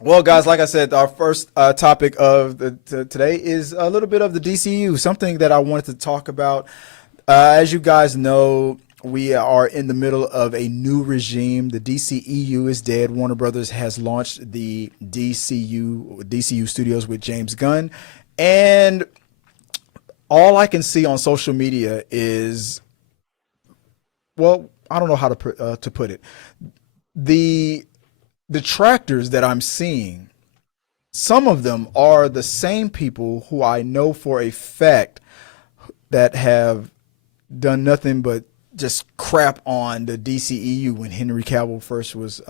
Well, guys, like I said, our first topic of today is a little bit of the DCU, something that I wanted to talk about. As you guys know, we are in the middle of a new regime. The DCEU is dead. Warner Brothers has launched the DCU Studios with James Gunn, and all I can see on social media is, well, I don't know how to put it. The detractors that I'm seeing, some of them are the same people who I know for a fact that have done nothing but just crap on the DCEU when Henry Cavill first was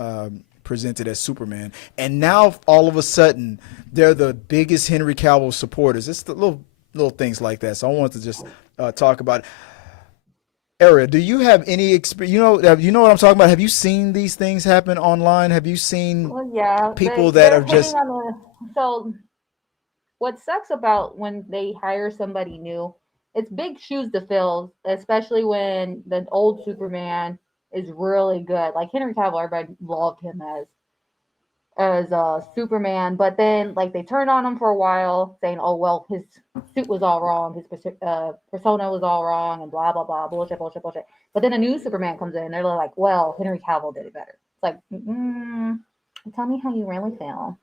presented as Superman, and now all of a sudden they're the biggest Henry Cavill supporters. It's the little things like that. So I wanted to just talk about it. Eriel, do you have any experience? You know what I'm talking about. Have you seen these things happen online? Have you seen Well, yeah, people that they're are hitting just on the. So, what sucks about when they hire somebody new, it's big shoes to fill, especially when the old Superman is really good. Like Henry Cavill, everybody loved him as Superman, but then like they turned on him for a while, saying, "Oh well, his suit was all wrong, his persona was all wrong, and blah blah blah, bullshit, bullshit, bullshit." But then a new Superman comes in, and they're like, "Well, Henry Cavill did it better." It's like, tell me how you really feel.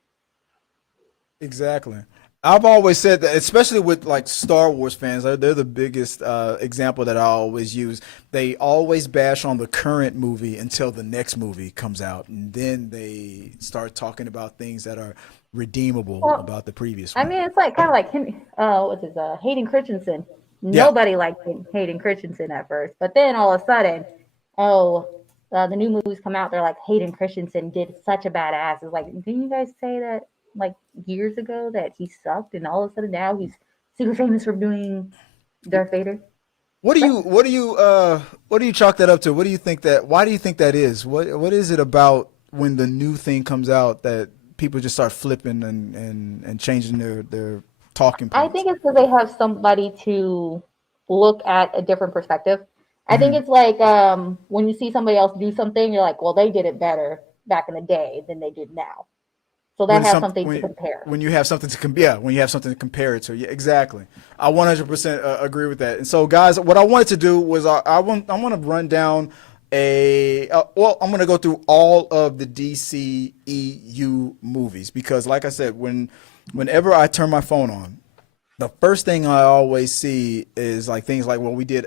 exactly. I've always said that, especially with like Star Wars fans, they're the biggest example that I always use. They always bash on the current movie until the next movie comes out, and then they start talking about things that are redeemable Well, about the previous I one. mean, it's like kind of like what's his Hayden Christensen. Yeah, Nobody liked Hayden Christensen at first, but then all of a sudden, oh, the new movies come out. They're like Hayden Christensen did such a badass. It's like, didn't you guys say that like years ago that he sucked, and all of a sudden now he's super famous for doing Darth Vader? What do What? you what do you chalk that up to? What do you think that why do you think that is? What is it about when the new thing comes out that people just start flipping and changing their talking I points? think it's because they have somebody to look at a different perspective. I think Hmm. it's like when you see somebody else do something, you're like, well, they did it better back in the day than they did now. So they When have some something to compare. when you have something to yeah, when you have something to compare it to. Yeah, exactly. I 100% agree with that. And so guys, what I wanted to do was I want to run down well, I'm going to go through all of the DCEU movies because like I said, whenever I turn my phone on, the first thing I always see is like things like, well, we did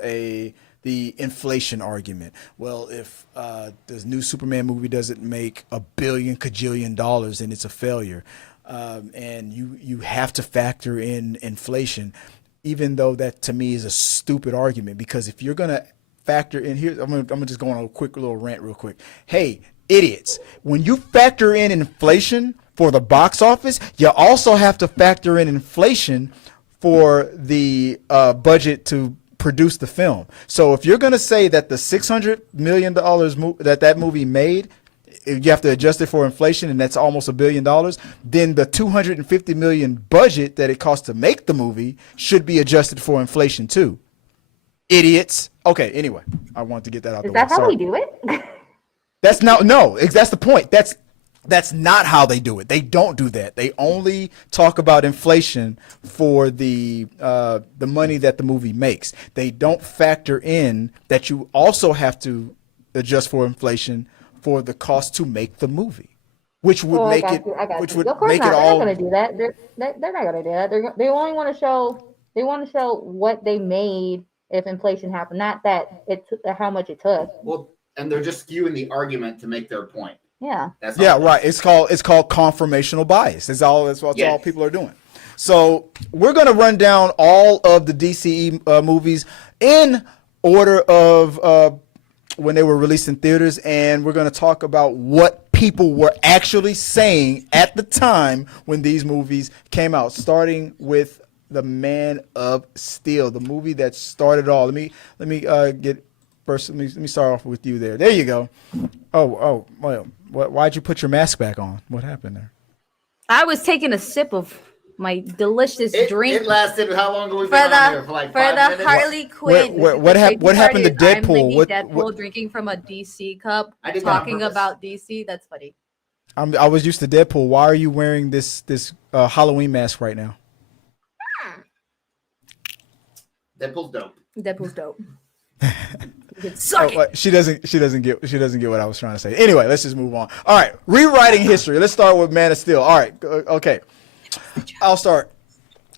the inflation argument. Well, if the new Superman movie doesn't make a billion cajillion dollars, then it's a failure, and you have to factor in inflation, even though that to me is a stupid argument because if you're gonna factor in here, I'm gonna just go on a quick little rant real quick. Hey, idiots! When you factor in inflation for the box office, you also have to factor in inflation for the budget to produce the film. So if you're going to say that the $600 million that movie made, you have to adjust it for inflation, and that's almost $1 billion. Then the 250 million budget that it costs to make the movie should be adjusted for inflation too. Idiots. Okay. Anyway, I wanted to get that out Is the way. that how Sorry. we do it? That's not no. That's the point. That's not how they do it. They don't do that. They only talk about inflation for the money that the movie makes. They don't factor in that you also have to adjust for inflation for the cost to make the movie, which would Oh, I make got it you. I got which you. would Of course make it not. They're not all. going to do that. They're not going to do that. They only want to show. They want to show what they made if inflation happened, not that how much it took. Well, and they're just skewing the argument to make their point. Yeah. That's all Yeah, it right. is. It's called confirmational bias. That's all Yes. people are doing. So we're gonna run down all of the DCE movies in order of when they were released in theaters, and we're gonna talk about what people were actually saying at the time when these movies came out. Starting with the Man of Steel, the movie that started all. Let me get first. Let me start off with you there. There you go. Oh, well, why'd you put your mask back on? What happened there? I was taking a sip of my delicious drink It lasted how long have we for been on the here? For like for 5 the minutes? Harley Quinn. This is the crazy What part happened to is I'm Deadpool? Lady What Deadpool drinking from a DC cup, I did that on talking purpose. about DC. That's funny. I was used to Deadpool. Why are you wearing this Halloween mask right now? Deadpool's dope. Deadpool's dope. You can suck it. She doesn't get what I was trying to say. Anyway, let's just move on. All right, rewriting history. Let's start with Man of Steel. All right, okay. I'll start.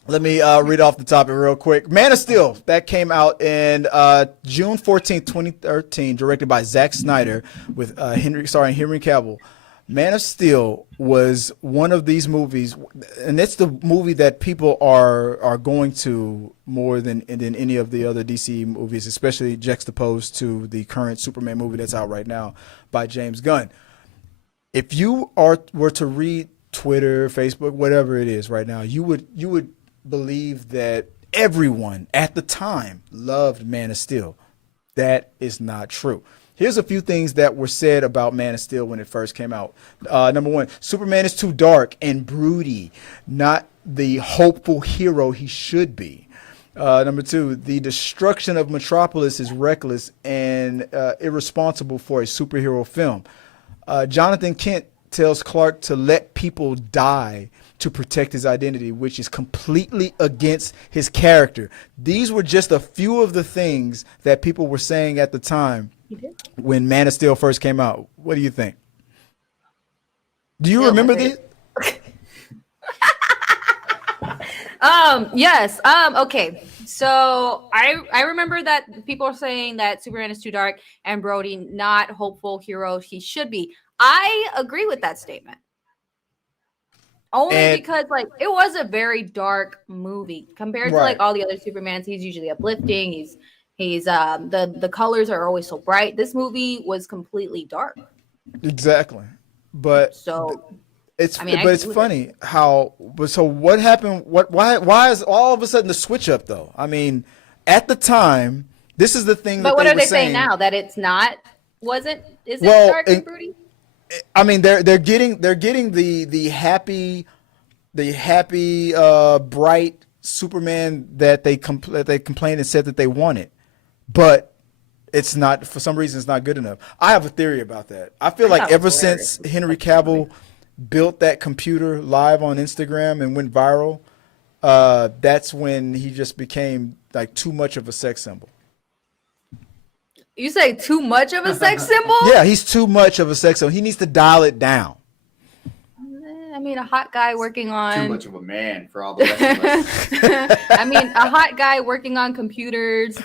Let me read off the topic real quick. Man of Steel, that came out in June 14th, 2013, directed by Zack Snyder with starring Henry Cavill. Man of Steel was one of these movies, and it's the movie that people are going to more than any of the other DC movies, especially juxtaposed to the current Superman movie that's out right now by James Gunn. If you were to read Twitter, Facebook, whatever it is right now, you would believe that everyone at the time loved Man of Steel. That is not true. Here's a few things that were said about Man of Steel when it first came out. Number one, Superman is too dark and broody, not the hopeful hero he should be. Number two, the destruction of Metropolis is reckless and irresponsible for a superhero film. Jonathan Kent tells Clark to let people die to protect his identity, which is completely against his character. These were just a few of the things that people were saying at the time when Man of Steel first came out. What do you think? Do you remember these? Yes. Okay. So I remember that people are saying that Superman is too dark and Brody not hopeful hero he should be. I agree with that statement. Only because like it was a very dark movie compared to like all the other Supermans. He's usually uplifting. He's the colors are always so bright. This movie was completely dark. Exactly. But so it's funny how. So what happened? Why is all of a sudden the switch up though? I mean, at the time, this is the thing. But that what they are were they saying saying now? That it's not? Wasn't? Is it dark and broody? I mean, they're getting the happy, bright Superman that they complained and said that they wanted, but it's not, for some reason it's not good enough. I have a theory about that. I feel like ever since Henry Cavill built that computer live on Instagram and went viral, that's when he just became like too much of a sex symbol. You say too much of a sex symbol? Yeah, he's too much of a sex symbol. He needs to dial it down. I mean, a hot guy working on... Too much of a man for all the rest of us. I mean, a hot guy working on computers,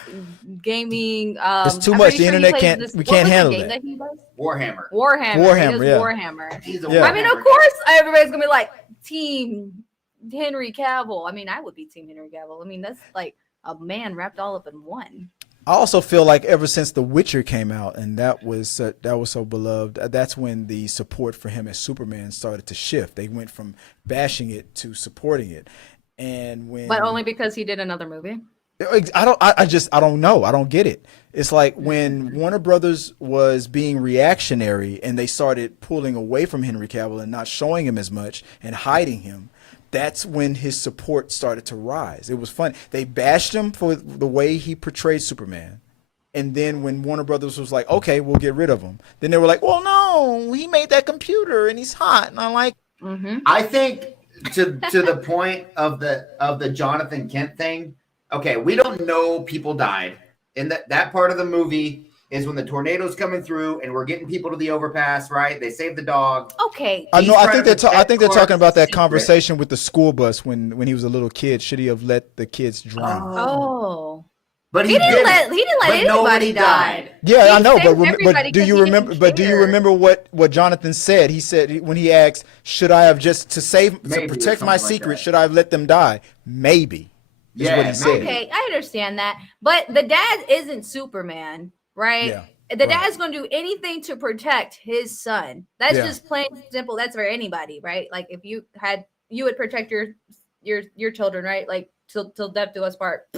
gaming. It's too much. The internet we can't handle that. Warhammer. Warhammer. He's a Yeah. Warhammer I mean, of course, everybody's going to be like, Team Henry Cavill. I mean, I would be Team Henry Cavill. I mean, that's like a man wrapped all up in one. I also feel like ever since The Witcher came out and that was so beloved, that's when the support for him as Superman started to shift. They went from bashing it to supporting it, but only because he did another movie. I don't know. I don't get it. It's like when Warner Brothers was being reactionary and they started pulling away from Henry Cavill and not showing him as much and hiding him. That's when his support started to rise. It was funny. They bashed him for the way he portrayed Superman. And then when Warner Brothers was like, okay, we'll get rid of him. Then they were like, well, no, he made that computer and he's hot. And I'm like, I think to the point of the Jonathan Kent thing. Okay, we don't know people died. In that part of the movie is when the tornado's coming through and we're getting people to the overpass, right? They save the dog. Okay. I think they're talking about that conversation with the school bus when he was a little kid. Should he have let the kids drown? Oh. But he didn't let anybody die. Yeah, I know, but do you everybody remember? But do you remember what Jonathan said? He said when he asked, "Should I have just to protect my secret? Should I have let them die?" Maybe. Is what he said. Okay, I understand that, but the dad isn't Superman, right? Yeah. The dad's going to do anything to protect his son. That's just plain simple. That's for anybody, right? Like if you would protect your children, right? Like till death do us part.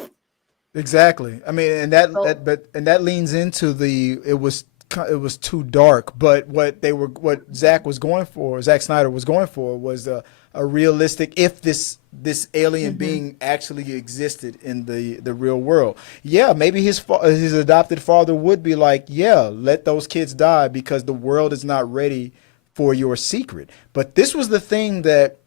Exactly. I mean, and that leans into it was too dark. But what Zack Snyder was going for was a realistic, if this alien being actually existed in the real world. Yeah, maybe his adopted father would be like, yeah, let those kids die because the world is not ready for your secret. But this was the thing that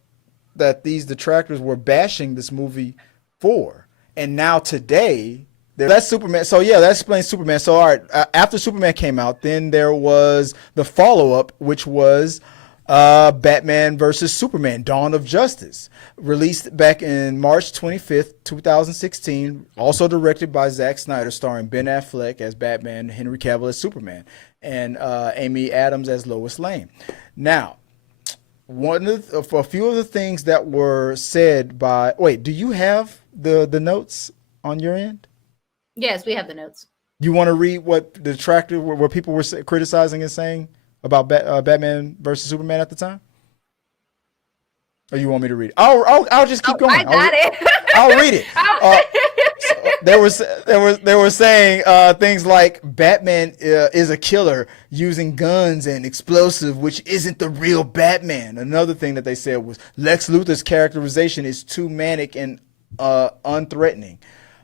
these detractors were bashing this movie for. And now today, that's Superman. So yeah, that explains Superman. So all right, after Superman came out, then there was the follow-up, which was Batman versus Superman, Dawn of Justice, released back in March 25th, 2016, also directed by Zack Snyder, starring Ben Affleck as Batman, Henry Cavill as Superman, and Amy Adams as Lois Lane. Now, a few of the things that were said by, wait, do you have the notes on your end? Yes, we have the notes. You want to read what the detractor, where people were criticizing and saying about Batman versus Superman at the time? Or you want me to read it? I'll just keep going. I got it. I'll read it. They were saying things like Batman is a killer using guns and explosive, which isn't the real Batman. Another thing that they said was Lex Luthor's characterization is too manic and unthreatening.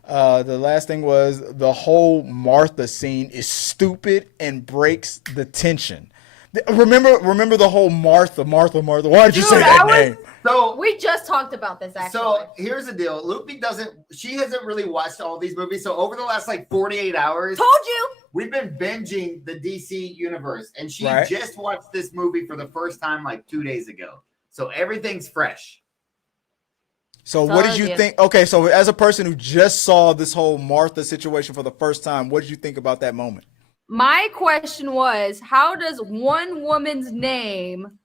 The last thing was the whole Martha scene is stupid and breaks the tension. Remember the whole Martha. Why did you say that name? So We just talked about this actually. So here's the deal. Loopy she hasn't really watched all these movies. So over the last 48 hours, Told you. we've been binging the DC universe. And she Right. just watched this movie for the first time 2 days ago. So everything's fresh. So what did Told you you. think? Okay, so as a person who just saw this whole Martha situation for the first time, what did you think about that moment? My question was, how does one woman's name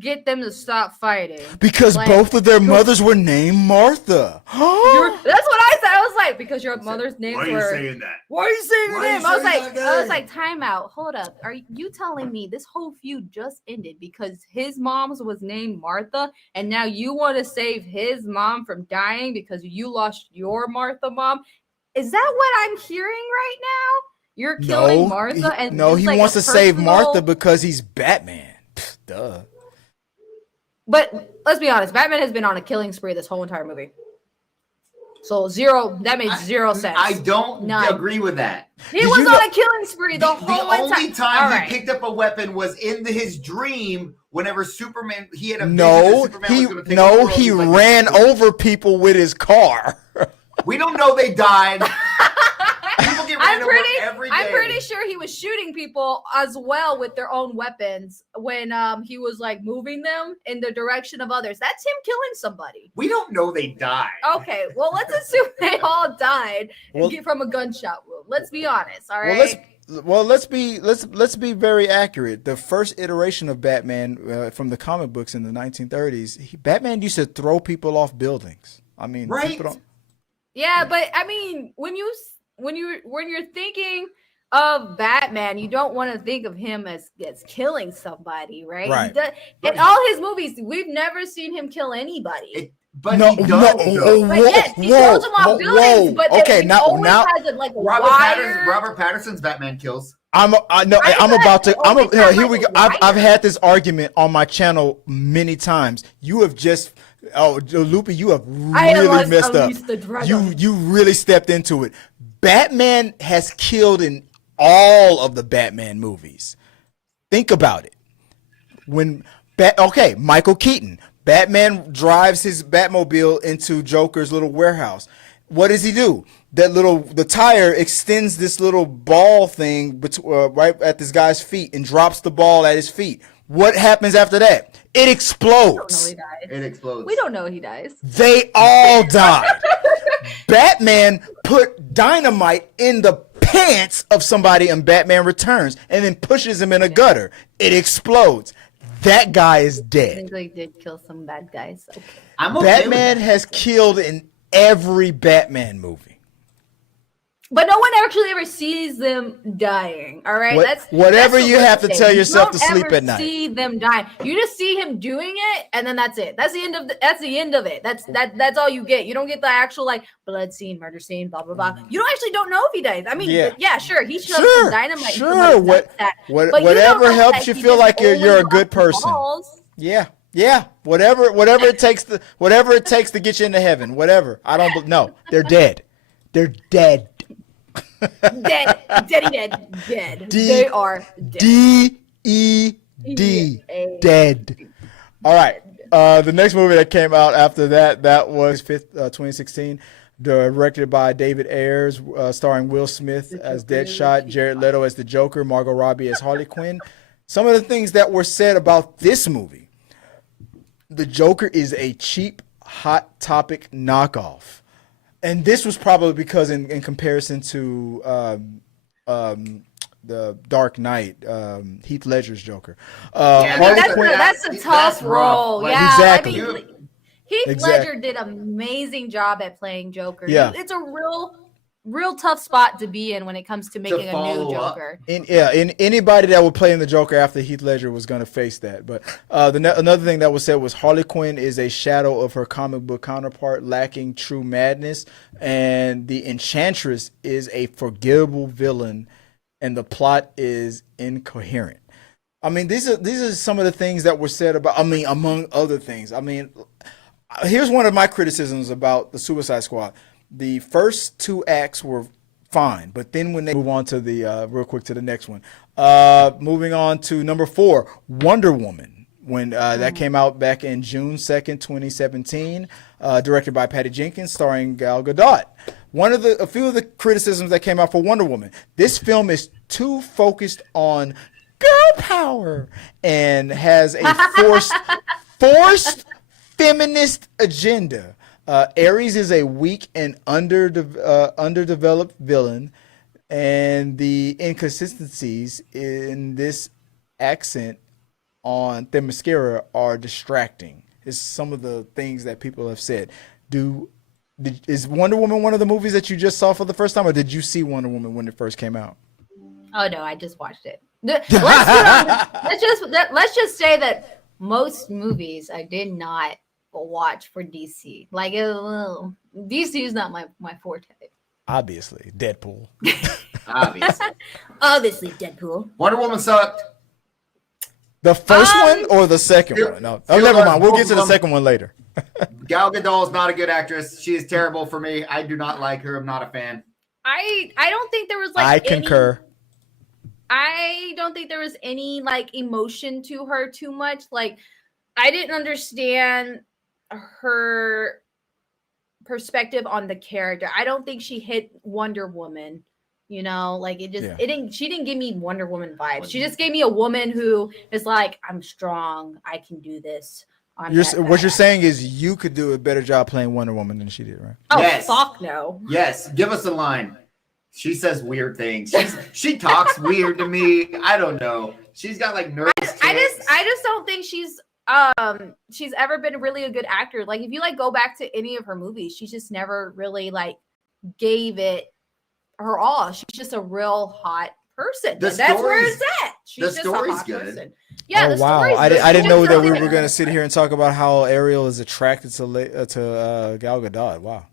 get them to stop fighting? Because Like, both of their mothers were named Martha. That's what I said. I was like, because your mother's names Why are you were. saying that? Why are you saying her Why are you name? I was saying like, that name? time out. Hold up. Are you telling me this whole feud just ended because his mom's was named Martha, and now you want to save his mom from dying because you lost your Martha mom? Is that what I'm hearing right now? You're killing Martha, and no, it's he like wants a to save personal- Martha because he's Batman. Pfft, duh. But let's be honest, Batman has been on a killing spree this whole entire movie. So that made zero sense. I don't None. agree with that. He Did was you on know- a killing spree the whole only time All he right. picked up a weapon was in his dream whenever Superman, he had a vision No, that Superman was gonna take over the world. he He's like, ran over people with his car. We don't know they died. People get ran over every day. I'm pretty sure he was shooting people as well with their own weapons when he was moving them in the direction of others. That's him killing somebody. We don't know they died. Okay, well let's assume they all died Well- from a gunshot wound. Let's be honest, all right? Let's be very accurate. The first iteration of Batman from the comic books in the 1930s, Batman used to throw people off buildings. I mean, Right. people don't. Yeah, but I mean, when you're thinking of Batman, you don't want to think of him as killing somebody, right? Right. He does, in all his movies, we've never seen him kill anybody. But No, he does. no, though. But yes, he throws them off buildings, but then Okay, he now always has a wire. Robert Patterson's Batman kills. I'm about to. always have, Here we go. wire. I've had this argument on my channel many times. You have just. Oh, Loopy, you have really messed up. You really stepped into it. Batman has killed in all of the Batman movies. Think about it. Michael Keaton. Batman drives his Batmobile into Joker's little warehouse. What does he do? The tire extends this little ball thing right at this guy's feet and drops the ball at his feet. What happens after that? It explodes. It explodes. We don't know he dies. They all died. Batman put dynamite in the pants of somebody in Batman Returns and then pushes him in a gutter. It explodes. That guy is I dead. think they did kill some bad guys. Okay. I'm okay with Batman that. has killed in every Batman movie. But no one actually ever sees them dying. All right, Whatever that's you what have we're to saying. tell You yourself don't to sleep ever at night. See them dying. You just see him doing it, and then that's it. That's the end of it. That's all you get. You don't get the actual blood scene, murder scene, blah blah blah. You don't know if he dies. I mean, yeah, sure, he shoved some dynamite. in somebody's nutsack, but you don't Whatever know helps that you he feel just like you're only a lost good the person. balls. Yeah. Whatever it takes to get you into heaven. Whatever. I don't know. They're dead. They're dead. Dead. They are dead. DED. Dead. All right. The next movie that came out after that was 2016, directed by David Ayers, starring Will Smith as Deadshot, Jared Leto as the Joker, Margot Robbie as Harley Quinn. Some of the things that were said about this movie: the Joker is a cheap, hot topic knockoff. And this was probably because in comparison to the Dark Knight, Heath Ledger's Joker. That's a tough role. Like, Yeah, exactly. I mean, Heath Ledger did an amazing job at playing Joker. Yeah. It's a real tough spot to be in when it comes to making a new follow up. Joker. Anybody that would play in the Joker after Heath Ledger was going to face that. But another thing that was said was Harley Quinn is a shadow of her comic book counterpart, lacking true madness, and the Enchantress is a forgettable villain, and the plot is incoherent. I mean, these are some of the things that were said about. I mean, among other things. I mean, here's one of my criticisms about the Suicide Squad. The first two acts were fine, but then when they move on to the real quick to the next one, moving on to number 4, Wonder Woman, when that came out back in June 2nd, 2017, directed by Patty Jenkins, starring Gal Gadot. A few of the criticisms that came out for Wonder Woman: this film is too focused on girl power and has a forced feminist agenda. Ares is a weak and underdeveloped villain, and the inconsistencies in this accent on Themyscira are distracting. Is some of the things that people have said. Is Wonder Woman one of the movies that you just saw for the first time, or did you see Wonder Woman when it first came out? Oh no, I just watched it. Let's just say that most movies I did not watch for DC. Like DC is not my forte. Obviously, Deadpool. Obviously, Deadpool. Wonder Woman sucked. The first one or the second one? No, never mind. We'll get to the second one later. Gal Gadot is not a good actress. She is terrible for me. I do not like her. I'm not a fan. I don't think there was I concur. I don't think there was any like emotion to her too much. Like, I didn't understand her perspective on the character. I don't think she hit Wonder Woman. You know, like she didn't give me Wonder Woman vibes. She just gave me a woman who is like, I'm strong. I can do this. What you're saying is you could do a better job playing Wonder Woman than she did, right? Oh, yes. Fuck no. Yes. Give us a line. She says weird things. She talks weird to me. I don't know. She's got like nervous I just don't think she's ever been really a good actor. Like, if you like go back to any of her movies, she just never really like gave it her all. She's just a real hot person. That's where it's at. She's just a hot person. Yeah. Oh wow! I didn't know that we were going to sit here and talk about how Eriel is attracted to Gal Gadot. Wow.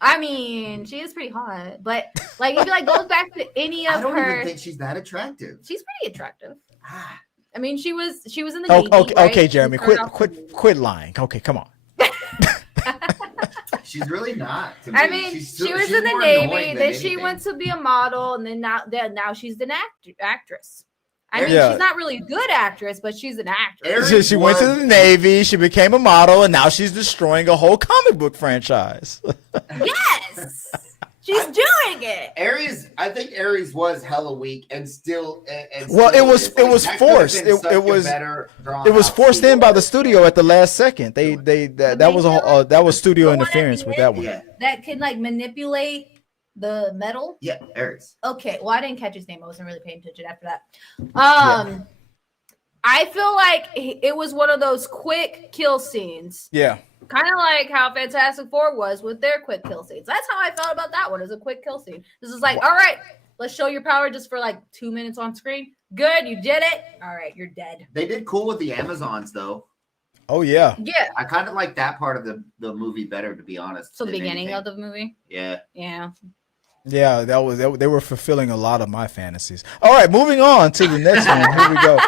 I mean, she is pretty hot, but like if you like goes back to any of her, I don't even think she's that attractive. She's pretty attractive. I mean, she was in the Navy. Okay, right? Jeremy, quit lying. Okay, come on. She's really not. To me. I mean, she was in the Navy, then she went to be a model, and then now she's an actress. I mean, she's not really a good actress, but she's an actress. She went to the Navy, she became a model, and now she's destroying a whole comic book franchise. Yes, she's doing it. I think Ares was hella weak, and still. It was forced. It was forced in by the studio at the last second. That was studio interference with that one. Yeah. That can like manipulate the metal. Yeah, Ares. Okay, well, I didn't catch his name. I wasn't really paying attention after that. I feel like it was one of those quick kill scenes. Yeah. Kind of like how Fantastic Four was with their quick kill scenes. That's how I felt about that one. As a quick kill scene. This is like, all right, let's show your power just for like 2 minutes on screen. Good, you did it. All right, you're dead. They did cool with the Amazons, though. Oh yeah. Yeah. I kind of like that part of the movie better, to be honest. So the beginning of the movie. Yeah. Yeah. Yeah, they were fulfilling a lot of my fantasies. All right, moving on to the next one. Here we go.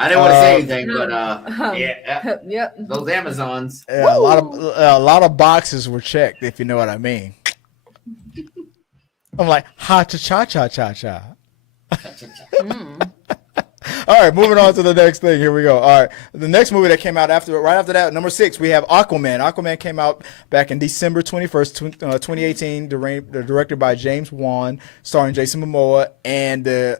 I didn't want to say anything, but yep. Those Amazons. Yeah, a lot of boxes were checked, if you know what I mean. I'm like, ha cha cha cha cha cha. All right, moving on to the next thing. Here we go. All right, the next movie that came out right after that, number 6, we have Aquaman. Aquaman came out back in December 21st, 2018, directed by James Wan, starring Jason Momoa and the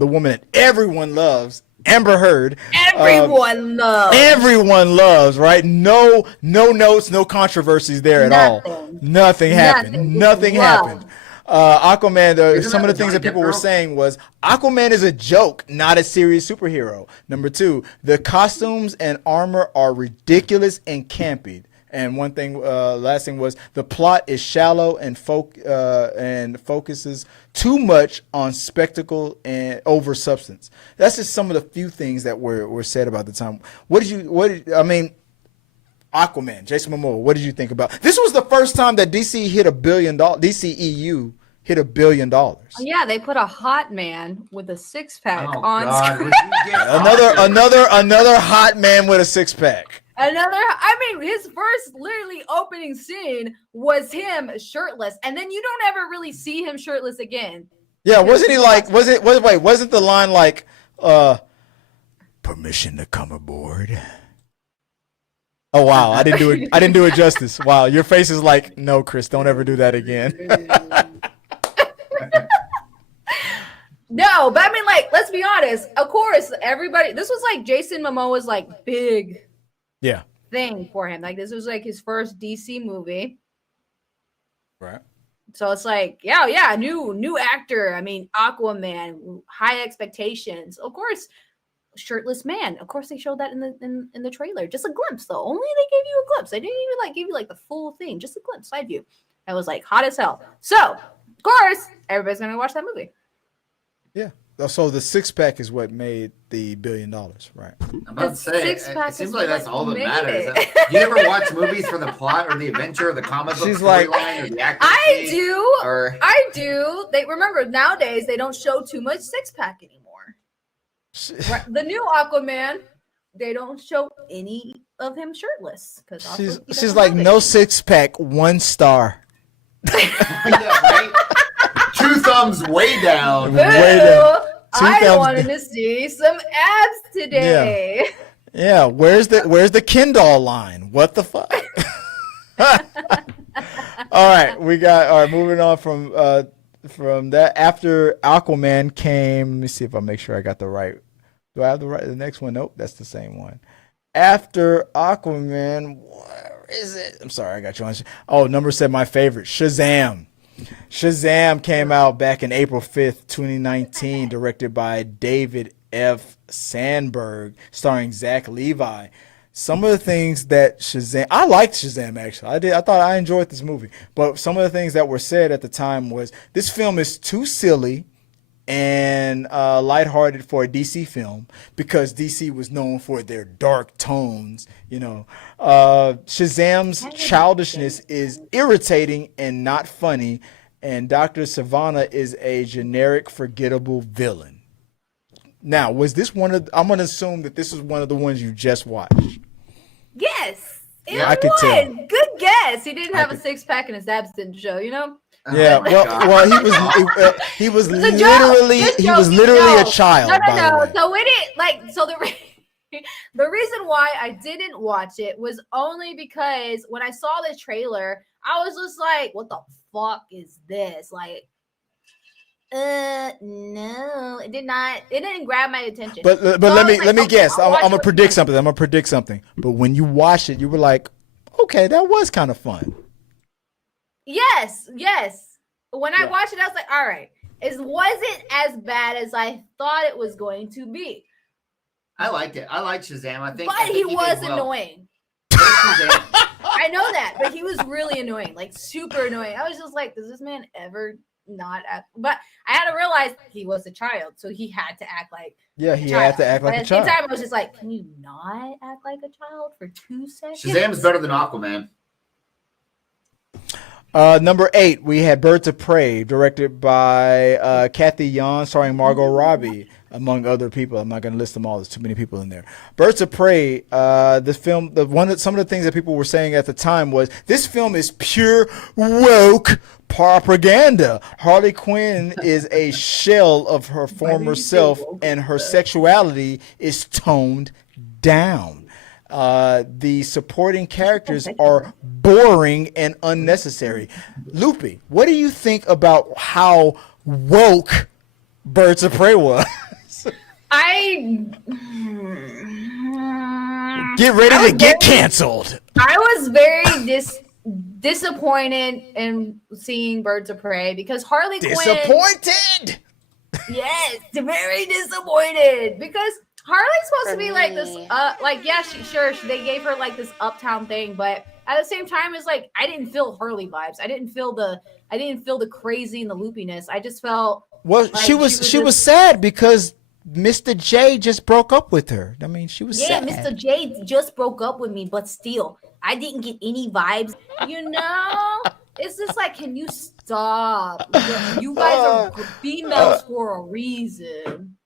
woman that everyone loves, Amber Heard. Everyone loves. Everyone loves, right? No notes, no controversies there at all. Nothing happened. Nothing happened. Aquaman, some of the things that people were saying was Aquaman is a joke, not a serious superhero. Number 2, the costumes and armor are ridiculous and campy. And one thing, last thing was the plot is shallow and focuses too much on spectacle and over substance. That's just some of the few things that were said about the time. Aquaman, Jason Momoa, what did you think about? This was the first time that DC hit $1 billion. DCEU hit $1 billion. Yeah, they put a hot man with a six-pack Oh, on God. screen. Another hot man with a 6-pack. His first literally opening scene was him shirtless, and then you don't ever really see him shirtless again. Yeah, wasn't he like? Wasn't the line like, permission to come aboard? Oh wow, I didn't do it justice. Wow, your face is like, no, Chris, don't ever do that again. No, but let's be honest. Of course, everybody. This was like Jason Momoa's big Yeah. thing for him. This was his first DC movie. Right. So it's new actor. Aquaman, high expectations. Of course, shirtless man. Of course, they showed that in the trailer. Just a glimpse, though. Only they gave you a glimpse. They didn't even give you the full thing. Just a glimpse, side view. That was hot as hell. So of course, everybody's gonna watch that movie. Yeah. So the 6-pack is what made the $1 billion, right? I'm about to say, it seems like that's all that made matters. it. Do you ever watch movies for the plot or the adventure or the comic book She's like- storyline or the acting? I do. Or I do. They remember nowadays they don't show too much 6-pack anymore. Right, the new Aquaman, they don't show any of him shirtless because She's like, no 6-pack, 1 star. yeah, right? 2 thumbs way down. Way down. I thumbs wanted to see some abs today. Yeah, where's the Ken doll line? What the fuck? All right, moving on from that. After Aquaman came, let me see if I make sure I got the right. Do I have the next one? Nope, that's the same one. After Aquaman, where is it? I'm sorry, I got you on. Oh, number 7, my favorite, Shazam. Shazam came out back in April 5th, 2019, directed by David F. Sandberg, starring Zach Levi. Some of the things that I liked Shazam, actually. I thought I enjoyed this movie. But some of the things that were said at the time was, this film is too silly and lighthearted for a DC film because DC was known for their dark tones. Shazam's childishness is irritating and not funny, and Dr. Savannah is a generic, forgettable villain. Now, was this one of? I'm gonna assume that this is one of the ones you just watched. Yes, Yeah, I could tell. Good guess. He didn't have a 6-pack and his abs didn't show. Yeah, well, he was literally a child. No. By the way. The reason why I didn't watch it was only because when I saw the trailer, I was just like, "What the fuck is this?" No, it didn't grab my attention. But So let I was me like, guess. I'll watch I'm gonna it predict something. But when you watched it, you were like, okay, that was kind of fun. Yes. When I watched it, I was like, all right, it wasn't as bad as I thought it was going to be. I liked it. I liked Shazam. I think But he was did well. annoying. Shazam. I know that, but he was really annoying, super annoying. I was just like, does this man ever not act? But I had to realize he was a child, so he had to act like he had to act like a child. At the same time, I was just like, can you not act like a child for 2 seconds? Shazam's better than Aquaman. Number 8, we had Birds of Prey, directed by Kathy Yon, starring Margot Robbie. among other people. I'm not going to list them all. There's too many people in there. Birds of Prey. This film. Some of the things that people were saying at the time was this film is pure woke propaganda. Harley Quinn is a shell of her former self, and her sexuality is toned down. The supporting characters are boring and unnecessary. Loopy, what do you think about how woke Birds of Prey was? Get ready to get canceled. I was very disappointed in seeing Birds of Prey because Harley Quinn. Disappointed. Yes, very disappointed because Harley's supposed to be like this. They gave her like this uptown thing, but at the same time, it's like I didn't feel Harley vibes. I didn't feel the crazy and the loopiness. I just felt. Well, like she was sad because Mr. J just broke up with her. I mean, she was sad. Yeah, Mr. J just broke up with me, but still, I didn't get any vibes. You know, it's just like, can you stop? You guys are females for a reason.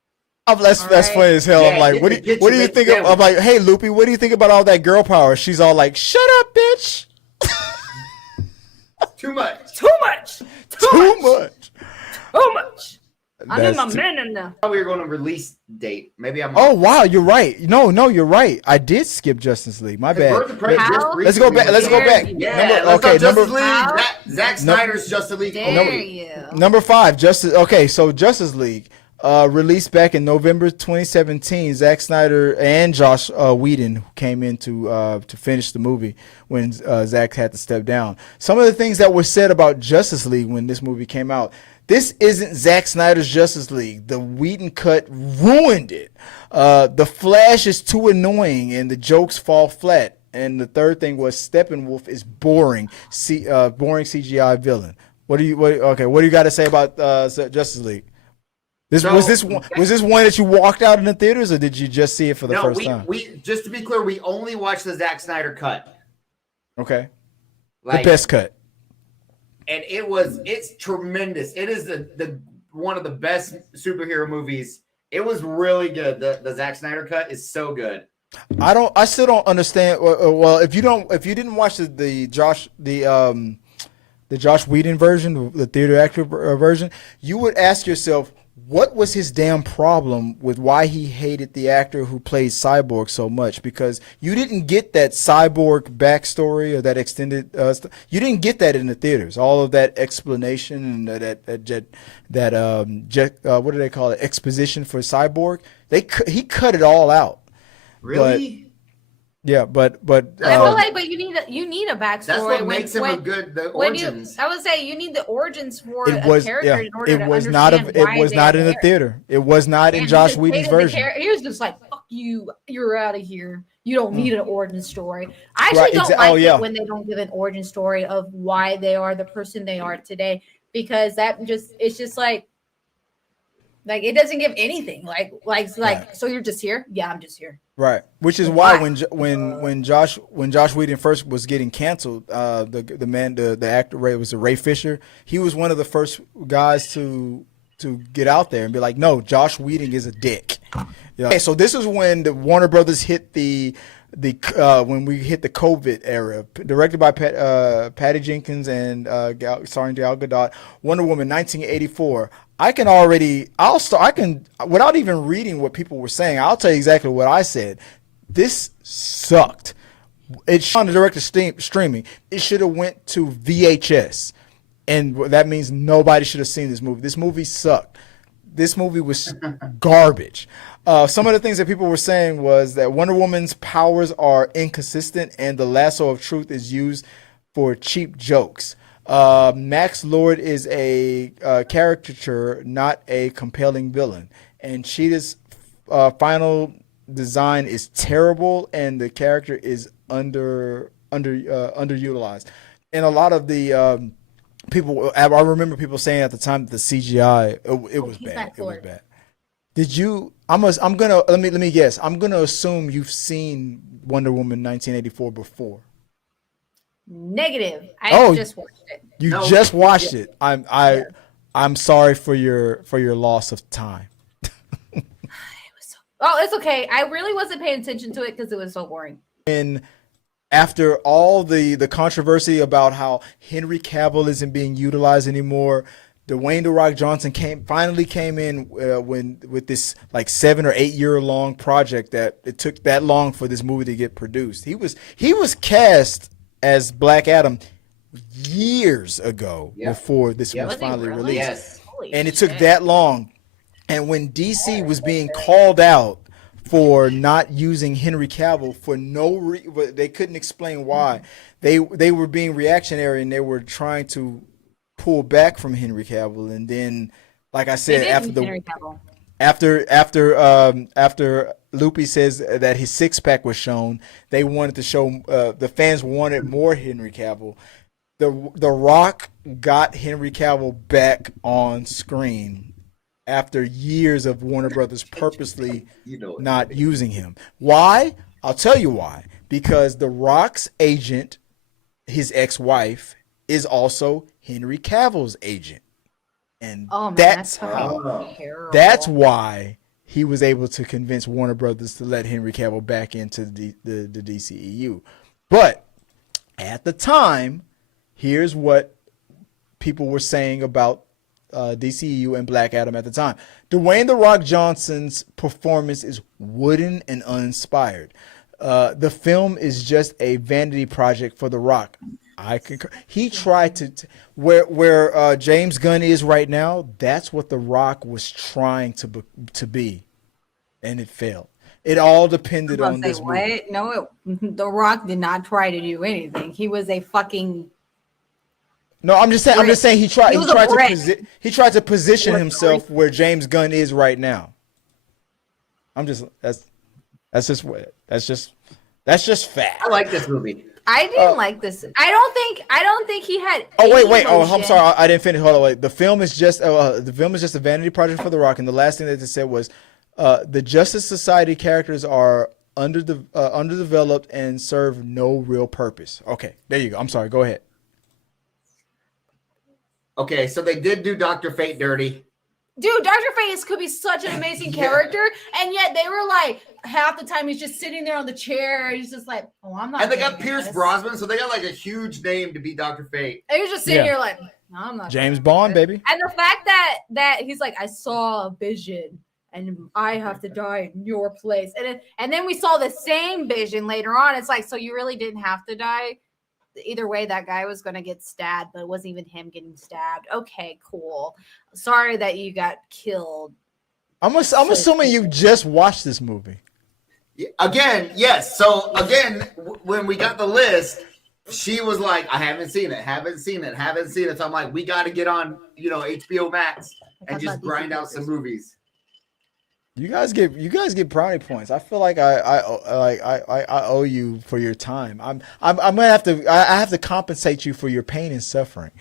That's funny as hell. Yeah, I'm like, what do you think? I'm like, hey, Loopy, what do you think about all that girl power? She's all like, shut up, bitch. Too much. Too much. I'm in my That's men in there. We were going to release date. Maybe I'm. Oh wow, you're right. No, you're right. I did skip Justice League. My bad. Let's go back. Yeah, Zack Snyder's Justice League. Number 5, Justice. Okay, so Justice League. Released back in November 2017. Zack Snyder and Josh Whedon came in to finish the movie when Zack had to step down. Some of the things that were said about Justice League when this movie came out. This isn't Zack Snyder's Justice League. The Whedon cut ruined it. The Flash is too annoying and the jokes fall flat. And the third thing was Steppenwolf is boring. Boring CGI villain. What do you got to say about Justice League? Was this one that you walked out in the theaters, or did you just see it for the first time? We just to be clear, we only watched the Zack Snyder cut. Okay, the best cut, and it's tremendous. It is the one of the best superhero movies. It was really good. The Zack Snyder cut is so good. I still don't understand. Well, if you didn't watch the Josh Whedon version, the theater actor version, you would ask yourself, what was his damn problem with why he hated the actor who plays Cyborg so much? Because you didn't get that Cyborg backstory or that extended you didn't get that in the theaters. All of that explanation and what do they call it? Exposition for Cyborg. He cut it all out. Really? But I feel like, but you need a backstory. That's what makes him a good. The origins. I would say you need the origins for a character in order to understand why it was not in the theater. It was not in Josh Whedon's version. He was just like, "Fuck you, you're out of here. You don't need an origin story." I actually don't like it when they don't give an origin story of why they are the person they are today, because it's just like it doesn't give anything. So you're just here? Yeah, I'm just here. Right, which is why when Josh Whedon first was getting canceled, the actor Ray Fisher. He was one of the first guys to get out there and be like, no, Josh Whedon is a dick. Yeah. Okay, so this is when the Warner Brothers hit when we hit the COVID era, directed by Patty Jenkins and starring Gal Gadot, Wonder Woman 1984. I can without even reading what people were saying, I'll tell you exactly what I said. This sucked. It's on the director streaming. It should have went to VHS. And that means nobody should have seen this movie. This movie sucked. This movie was garbage. Some of the things that people were saying was that Wonder Woman's powers are inconsistent and the lasso of truth is used for cheap jokes. Max Lord is a caricature, not a compelling villain. And Cheetah's final design is terrible, and the character is underutilized. And a lot of the people, I remember people saying at the time that the CGI it was bad. It was bad. Did you? I'm gonna let me guess. I'm gonna assume you've seen Wonder Woman 1984 before. Negative. I just watched it. You just watched it. I'm sorry for your loss of time. Oh, it's okay. I really wasn't paying attention to it because it was so boring. And after all the controversy about how Henry Cavill isn't being utilized anymore, Dwayne "The Rock" Johnson finally came in with this like 7 or 8 year long project that it took that long for this movie to get produced. He was cast as Black Adam years ago before this was finally released. Yes. And it took that long. And when DC was being called out for not using Henry Cavill for no reason, they couldn't explain why. They were being reactionary and they were trying to pull back from Henry Cavill. And then, like I said, after Loopy says that his six-pack was shown, they wanted to show the fans wanted more Henry Cavill. The Rock got Henry Cavill back on screen after years of Warner Brothers purposely not using him. Why? I'll tell you why. Because The Rock's agent, his ex-wife, is also Henry Cavill's agent. And that's why he was able to convince Warner Brothers to let Henry Cavill back into the DCEU. But at the time, here's what people were saying about DCEU and Black Adam at the time. Dwayne "The Rock" Johnson's performance is wooden and uninspired. The film is just a vanity project for The Rock. I concur. He tried to where James Gunn is right now. That's what The Rock was trying to be, and it failed. It all depended on this movie. No, The Rock did not try to do anything. He was a fucking. No, I'm just saying he tried. He tried to position himself brick. where James Gunn is right now. That's just fact. I like this movie. I didn't like this. I don't think he had. Oh wait. emotion. Oh, I'm sorry. I didn't finish. Hold on. Wait. The film is just a vanity project for The Rock, and the last thing that they said was the Justice Society characters are underdeveloped and serve no real purpose. Okay, there you go. I'm sorry. Go ahead. Okay, so they did do Dr. Fate dirty. Dude, Dr. Fate could be such an amazing character, and yet they were like half the time he's just sitting there on the chair. He's just like, oh, I'm not. And they got Pierce Brosnan, so they got like a huge name to be Dr. Fate. And he's just sitting here like, no, I'm not. James Bond, baby. And the fact that he's like, I saw a vision, and I have to die in your place, and then we saw the same vision later on. It's like, so you really didn't have to die. Either way, that guy was going to get stabbed, but it wasn't even him getting stabbed. Okay, cool. Sorry that you got killed. I'm assuming you just watched this movie. Again, yes. So again, when we got the list, she was like, I haven't seen it. So I'm like, we got to get on, HBO Max and just grind out some movies. You guys get brownie points. I feel like I owe you for your time. I'm gonna have to compensate you for your pain and suffering.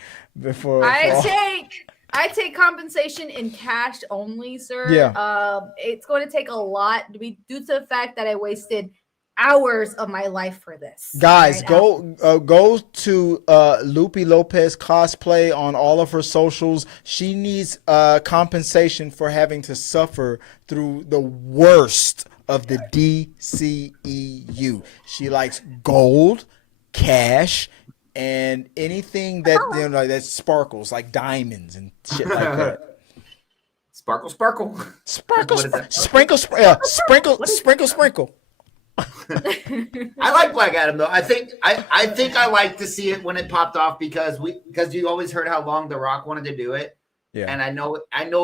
I take compensation in cash only, sir. Yeah. It's going to take a lot due to the fact that I wasted hours of my life for this. Guys, go to Loopy Lopez Cosplay on all of her socials. She needs compensation for having to suffer through the worst of the DCEU. She likes gold, cash, and anything that that sparkles, like diamonds and shit like that. Sparkle. Sprinkle. I like Black Adam though. I think I like to see it when it popped off because you always heard how long The Rock wanted to do it. Yeah. And I know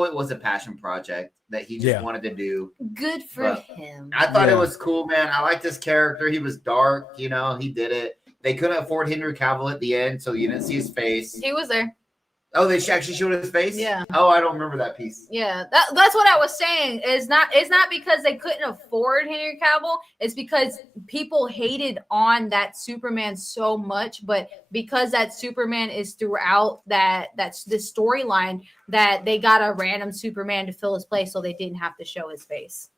it was a passion project that he just wanted to do. Good for him. I thought it was cool, man. I liked his character. He was dark, he did it. They couldn't afford Henry Cavill at the end, so you didn't see his face. He was there. Oh, they actually showed his face? Yeah. Oh, I don't remember that piece. Yeah, that's what I was saying. It's not because they couldn't afford Henry Cavill. It's because people hated on that Superman so much, but because that Superman is throughout that's the storyline that they got a random Superman to fill his place, so they didn't have to show his face.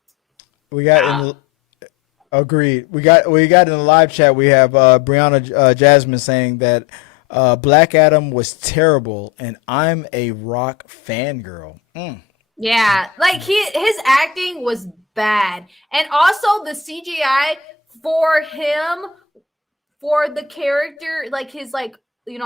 Agreed. We got in the live chat. We have Brianna Jasmine saying that Black Adam was terrible, and I'm a Rock fangirl. Yeah, like his acting was bad, and also the CGI for him, for the character, like his like the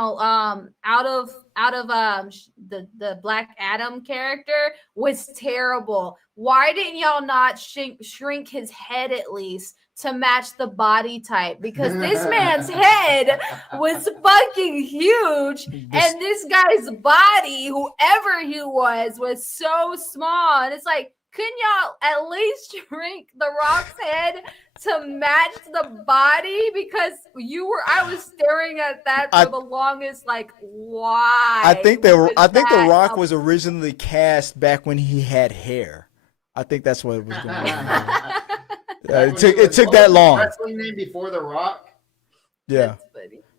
Black Adam character was terrible. Why didn't y'all not shrink his head at least to match the body type? Because this man's head was fucking huge, and this guy's body, whoever he was so small. And it's like, couldn't y'all at least shrink The Rock's head to match the body? Because I was staring at that for the longest, like, why? I think The Rock was originally cast back when he had hair. I think that's what it was going on. It took that long. Wrestling name before The Rock. Yeah,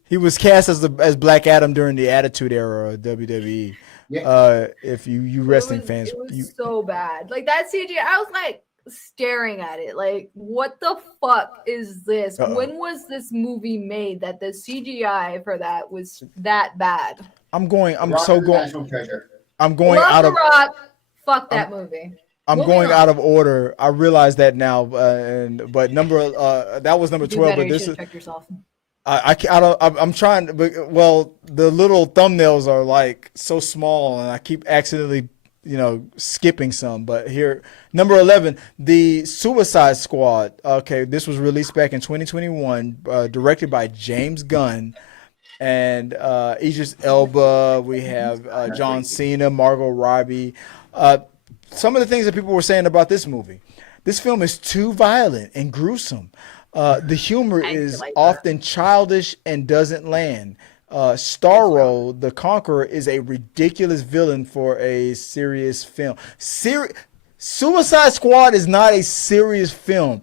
he was cast as Black Adam during the Attitude Era of WWE. Yeah. If you wrestling fans, it was so bad. Like that CGI, I was like staring at it, like, what the fuck is this? When was this movie made that the CGI for that was that bad? I'm going out of Rock. Fuck that movie. I'm going out of order. I realize that now, but that was number 12. But this is. Check yourself. I'm trying to, well, the little thumbnails are like so small and I keep accidentally, skipping some, but here, number 11, the Suicide Squad. Okay. This was released back in 2021, directed by James Gunn and, Idris Elba. We have, John Cena, Margot Robbie. Some of the things that people were saying about this movie, this film is too violent and gruesome. The humor is often childish and doesn't land. Starro, the Conqueror, is a ridiculous villain for a serious film. Suicide Squad is not a serious film.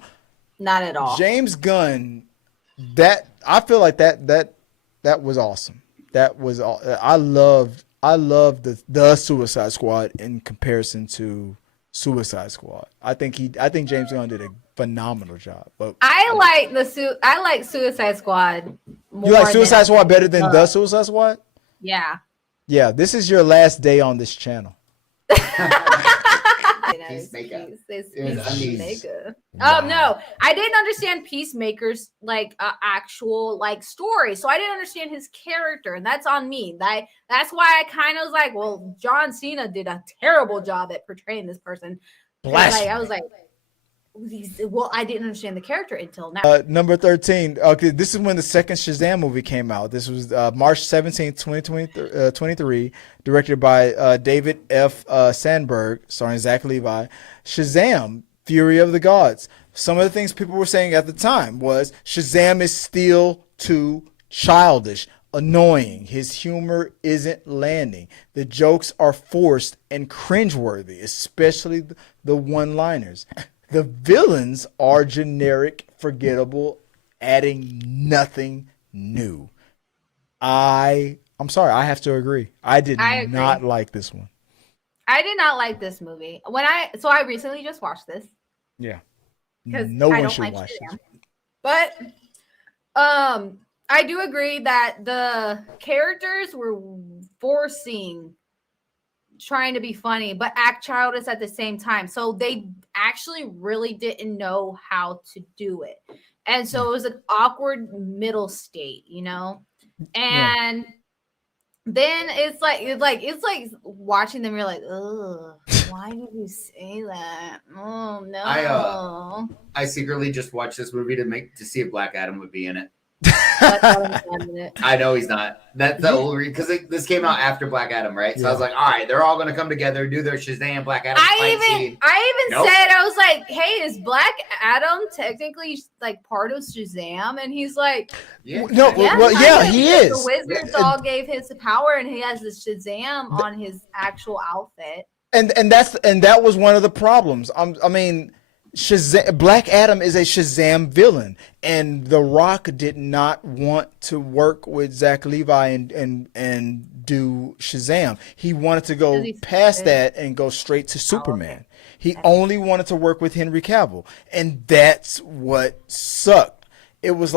Not at all. James Gunn, I feel like that was awesome. That was all. I loved the Suicide Squad in comparison to Suicide Squad. I think James Gunn did a phenomenal job. But I like Suicide Squad more. You like Suicide Squad better than the Suicide Squad? Yeah. Yeah, this is your last day on this channel. Peacemaker. No, I didn't understand Peacemaker's actual story, so I didn't understand his character, and that's on me. That's why I kind of was like, well, John Cena did a terrible job at portraying this person. I was like, well, I didn't understand the character until now. Number 13. Okay, this is when the second Shazam movie came out. This was March 17th, 2023, directed by David F. Sandberg, starring Zach Levi. Shazam, Fury of the Gods. Some of the things people were saying at the time was Shazam is still too childish, annoying. His humor isn't landing. The jokes are forced and cringeworthy, especially the one-liners. The villains are generic, forgettable, adding nothing new. I'm sorry, I have to agree. I did not like this one. I did not like this movie. I recently just watched this. Yeah. No one should watch this. But I do agree that the characters were trying to be funny, but act childish at the same time. So they actually really didn't know how to do it. And so it was an awkward middle state, And then it's like watching them, you're like, ugh, why did you say that? Oh no. I secretly just watched this movie to see if Black Adam would be in it. I know he's not. That's the whole reason, because this came out after Black Adam, right? So I was like, all right, they're all going to come together, do their Shazam Black Adam fight scene. I even said, I was like, hey, is Black Adam technically part of Shazam? And he's like, he is. The Wizards all gave his power, and he has the Shazam on his actual outfit. And that was one of the problems. Black Adam is a Shazam villain, and The Rock did not want to work with Zach Levi and do Shazam. He wanted to go past that and go straight to Superman. He only wanted to work with Henry Cavill, and that's what sucked. It was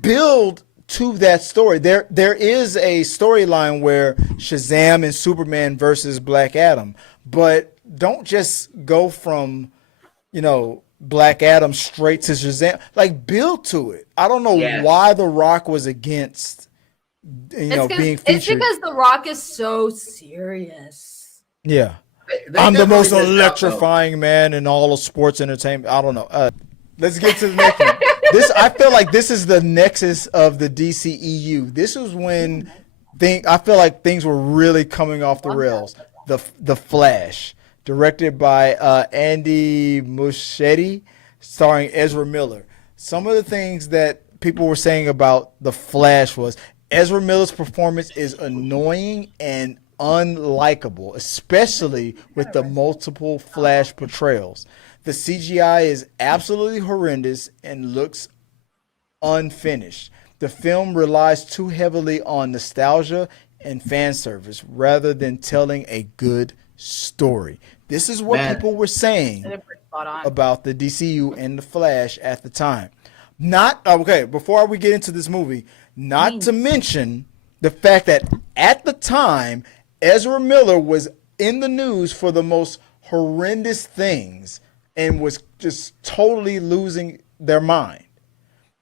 build to that story. There is a storyline where Shazam and Superman versus Black Adam, but don't just go from, Black Adam straight to Shazam. Like, build to it. I don't know Yes. why The Rock was against, being featured. It's because The Rock is so serious. Yeah. They I'm the definitely most missed out, though. electrifying man in all of sports entertainment. I don't know. Let's get to the next one. I feel like this is the nexus of the DCEU. This was when I feel like things were really coming off the rails. The Flash, directed by Andy Muschietti, starring Ezra Miller. Some of the things that people were saying about the Flash was Ezra Miller's performance is annoying and unlikable, especially with the multiple Flash portrayals. The CGI is absolutely horrendous and looks unfinished. The film relies too heavily on nostalgia and fan service rather than telling a good story. This is what people were saying about the DCU and the Flash at the time. Before we get into this movie, not to mention the fact that at the time, Ezra Miller was in the news for the most horrendous things and was just totally losing their mind.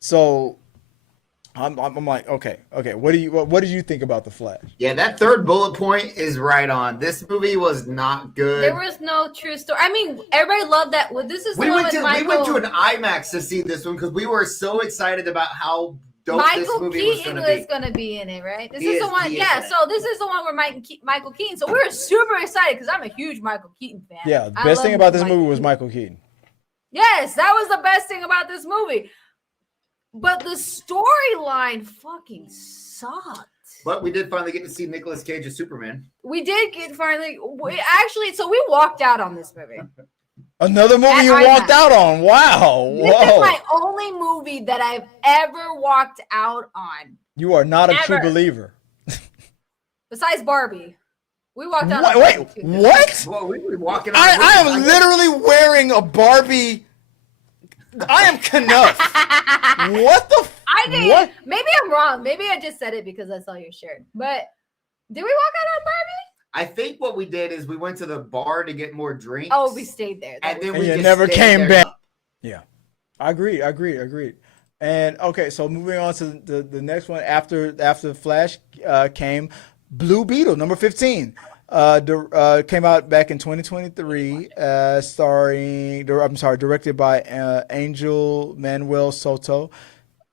So I'm like, okay. What did you think about the Flash? Yeah, that third bullet point is right on. This movie was not good. There was no true story. I mean, everybody loved that. Well, this is we the one went with to Michael. an IMAX to see this one because we were so excited about how dope this Michael movie Keaton was was going going to be in it, right? This He is is- the one. he is Yeah, in it. so this is the one where Michael Keaton. So we were super excited because I'm a huge Michael Keaton fan. Yeah, the I best love thing about this Michael movie was Keaton. Michael Keaton. Yes, that was the best thing about this movie. But the storyline fucking sucked. But we did finally get to see Nicolas Cage as Superman. We did get finally. So we walked out on this movie. Another movie At you IMAX. walked out on. Wow. This is Whoa. my only movie that I've ever walked out on. You are not a true Ever. believer. Besides Barbie. We walked out Wait, on wait, Barbie too. what? Well, we were walking out. I am literally wearing a Barbie. I am Knuff. What the? I did. What? Maybe I'm wrong. Maybe I just said it because I saw your shirt. But did we walk out on Barbie? I think what we did is we went to the bar to get more drinks. Oh, we stayed there. and then And we you just never stayed came there. back. Yeah, I agreed. And okay, so moving on to the next one after Flash came, Blue Beetle, number 15. Came out back in 2023, directed by Angel Manuel Soto,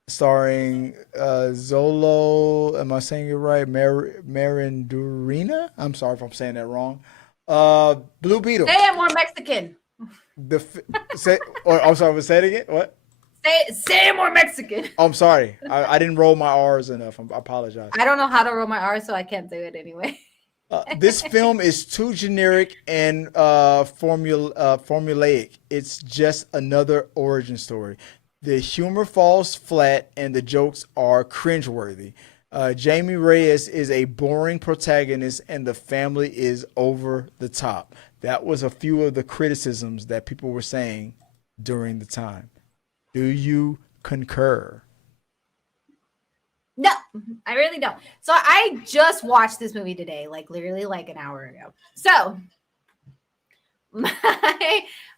starring Zolo, am I saying it right? Marindurina? I'm sorry if I'm saying that wrong. Blue Beetle. Say it more Mexican. Say it again. What? Say it more Mexican. Oh, I'm sorry. I didn't roll my R's enough. I apologize. I don't know how to roll my R, so I can't do it anyway. This film is too generic and formulaic. It's just another origin story. The humor falls flat and the jokes are cringeworthy. Jamie Reyes is a boring protagonist and the family is over the top. That was a few of the criticisms that people were saying during the time. Do you concur? No, I really don't. So I just watched this movie today, like literally like an hour ago. So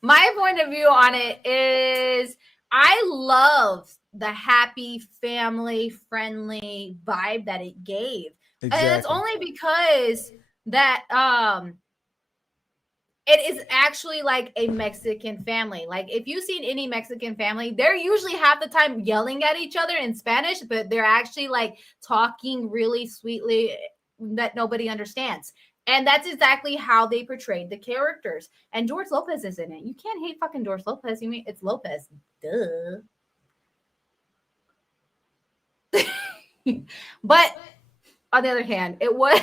my point of view on it is I love the happy family friendly vibe that it gave. And it's only because that it is actually like a Mexican family. Like if you've seen any Mexican family, they're usually half the time yelling at each other in Spanish, but they're actually like talking really sweetly that nobody understands. And that's exactly how they portrayed the characters. And George Lopez is in it. You can't hate fucking George Lopez. You mean it's Lopez. Duh. But on the other hand, it was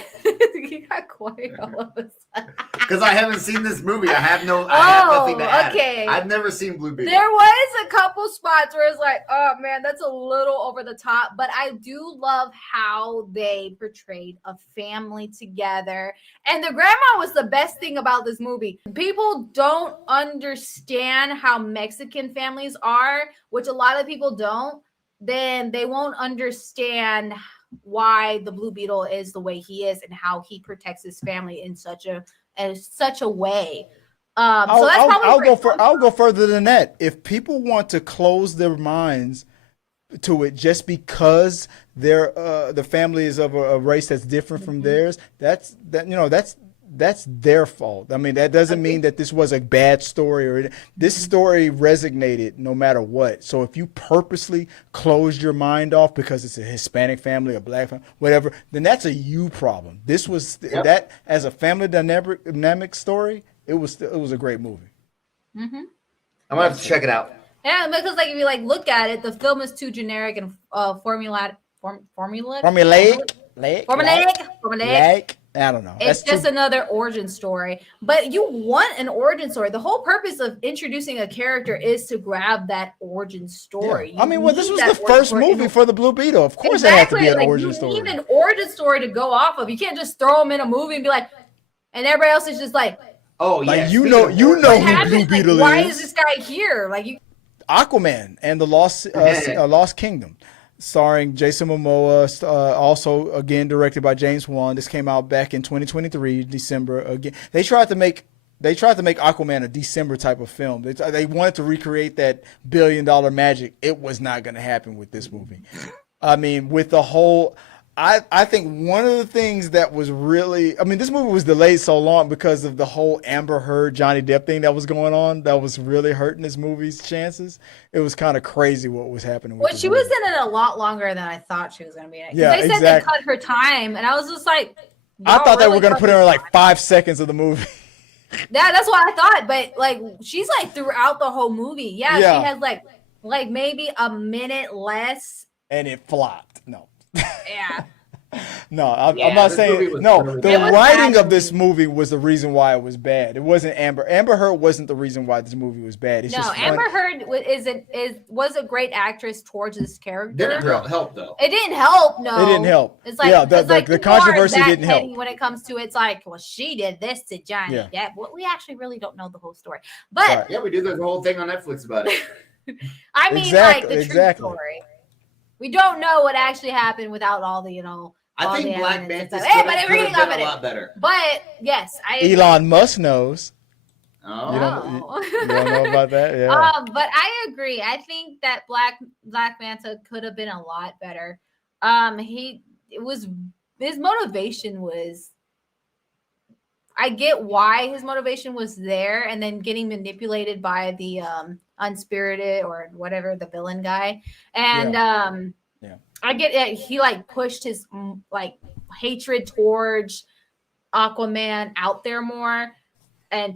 you got quiet all of a sudden. Because I haven't seen this movie. I have nothing to add. Okay. I've never seen Blue Beetle. There was a couple spots where it's like, oh man, that's a little over the top. But I do love how they portrayed a family together. And the grandma was the best thing about this movie. People don't understand how Mexican families are, which a lot of people don't. then they won't understand why the Blue Beetle is the way he is and how he protects his family in such a way. So that's probably I'll go further than that. If people want to close their minds to it just because they're the family is of a race that's different from theirs, that's their fault. I mean, that doesn't mean that this was a bad story or this story resonated no matter what. So if you purposely closed your mind off because it's a Hispanic family, a black family, whatever, then that's a you problem. This was that as a family dynamic story. It was a great movie. I'm gonna have to check it out. Yeah, because like if you like look at it, the film is too generic and formulaic. I don't know. It's just another origin story. But you want an origin story. The whole purpose of introducing a character is to grab that origin story. Yeah. I mean, this was the first movie for the Blue Beetle. Of course, it had to be an origin story. You need an origin story to go off of. You can't just throw them in a movie and be like, and everybody else is just like, oh yeah, like, you know who Blue Beetle is. Why is this guy here? Like Aquaman and the Lost Kingdom, starring Jason Momoa, also again directed by James Wan. This came out back in 2023, December. Again, they tried to make Aquaman a December type of film. They wanted to recreate that $1 billion magic. It was not going to happen with this movie. I mean, with the whole. I think one of the things that was really, I mean, this movie was delayed so long because of the whole Amber Heard, Johnny Depp thing that was going on. That was really hurting this movie's chances. It was kind of crazy what was happening. Well, she was in it a lot longer than I thought she was going to be in it. Yeah, they said they cut her time, and I was just like, I thought they were going to put her in like 5 seconds of the movie. Yeah, that's what I thought. But like, she's like throughout the whole movie. Yeah. She has like maybe a minute less, and it flopped. No. Yeah. No, I'm not saying no. The writing of this movie was the reason why it was bad. It wasn't Amber. Amber Heard wasn't the reason why this movie was bad. It's just Amber Heard was a great actress towards this character. Didn't help though. It didn't help. No, it didn't help. It's like the controversy didn't help. When it comes to it's like, well, she did this to Johnny Depp. Well, we actually really don't know the whole story, but yeah, we do the whole thing on Netflix about it. I mean, like the true story. We don't know what actually happened without all the I think Black Manta could have been a lot better. But yes, Elon Musk knows. Oh, you don't know about that? Yeah. But I agree. I think that Black Manta could have been a lot better. His motivation was. I get why his motivation was there, and then getting manipulated by the Unspirited or whatever, the villain guy, and I get it. He like pushed his like hatred towards Aquaman out there more, and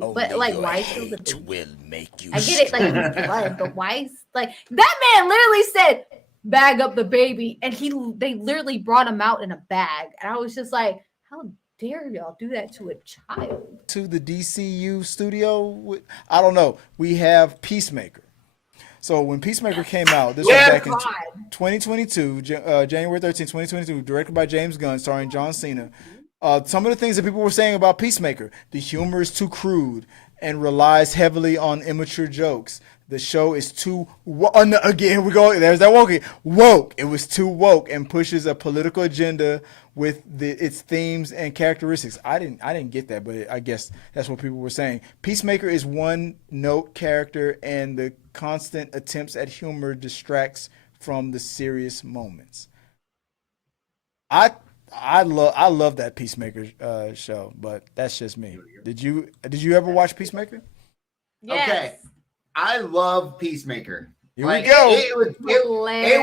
but like why still the will make you. I get it, like blood, but why? Like that man literally said, "Bag up the baby," and they literally brought him out in a bag, and I was just like, how dare y'all do that to a child? To the DCEU studio, I don't know. We have Peacemaker. So when Peacemaker came out, this was back in 2022, January 13, 2022, directed by James Gunn, starring John Cena. Some of the things that people were saying about Peacemaker, the humor is too crude and relies heavily on immature jokes. The show is too again we go. There's that woke. It was too woke and pushes a political agenda with its themes and characteristics. I didn't get that, but I guess that's what people were saying. Peacemaker is one note character, and the constant attempts at humor distracts from the serious moments. I love that Peacemaker show, but that's just me. Did you ever watch Peacemaker? Yes. Okay. I love Peacemaker. Here we go. It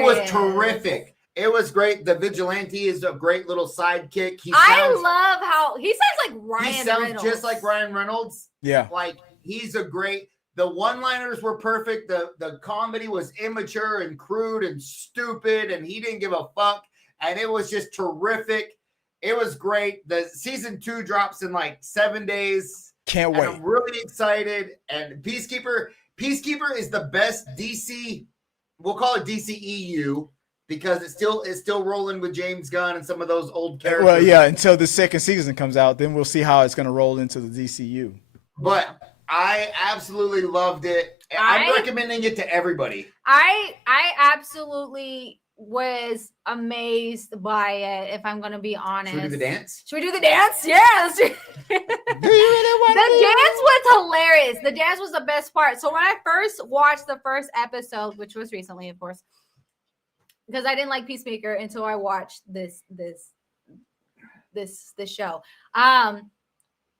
was terrific. It was great. The vigilante is a great little sidekick. I love how he sounds like Ryan Reynolds. He sounds Reynolds. just like Ryan Reynolds. Yeah. Like he's a great. The one-liners were perfect. The comedy was immature and crude and stupid, and he didn't give a fuck. And it was just terrific. It was great. The season 2 drops in like 7 days. Can't wait. I'm really excited. And Peacekeeper is the best DC. We'll call it DCEU because it's still rolling with James Gunn and some of those old characters. Well, yeah, until the second season comes out, then we'll see how it's going to roll into the DCU. But I absolutely loved it. I'm recommending it to everybody. I absolutely was amazed by it, if I'm gonna be honest. Should we do the dance? Should we do the dance? Yeah, let's do Do you really want the dance was hilarious. The dance was the best part. So when I first watched the first episode, which was recently, of course, because I didn't like Peacemaker until I watched this show.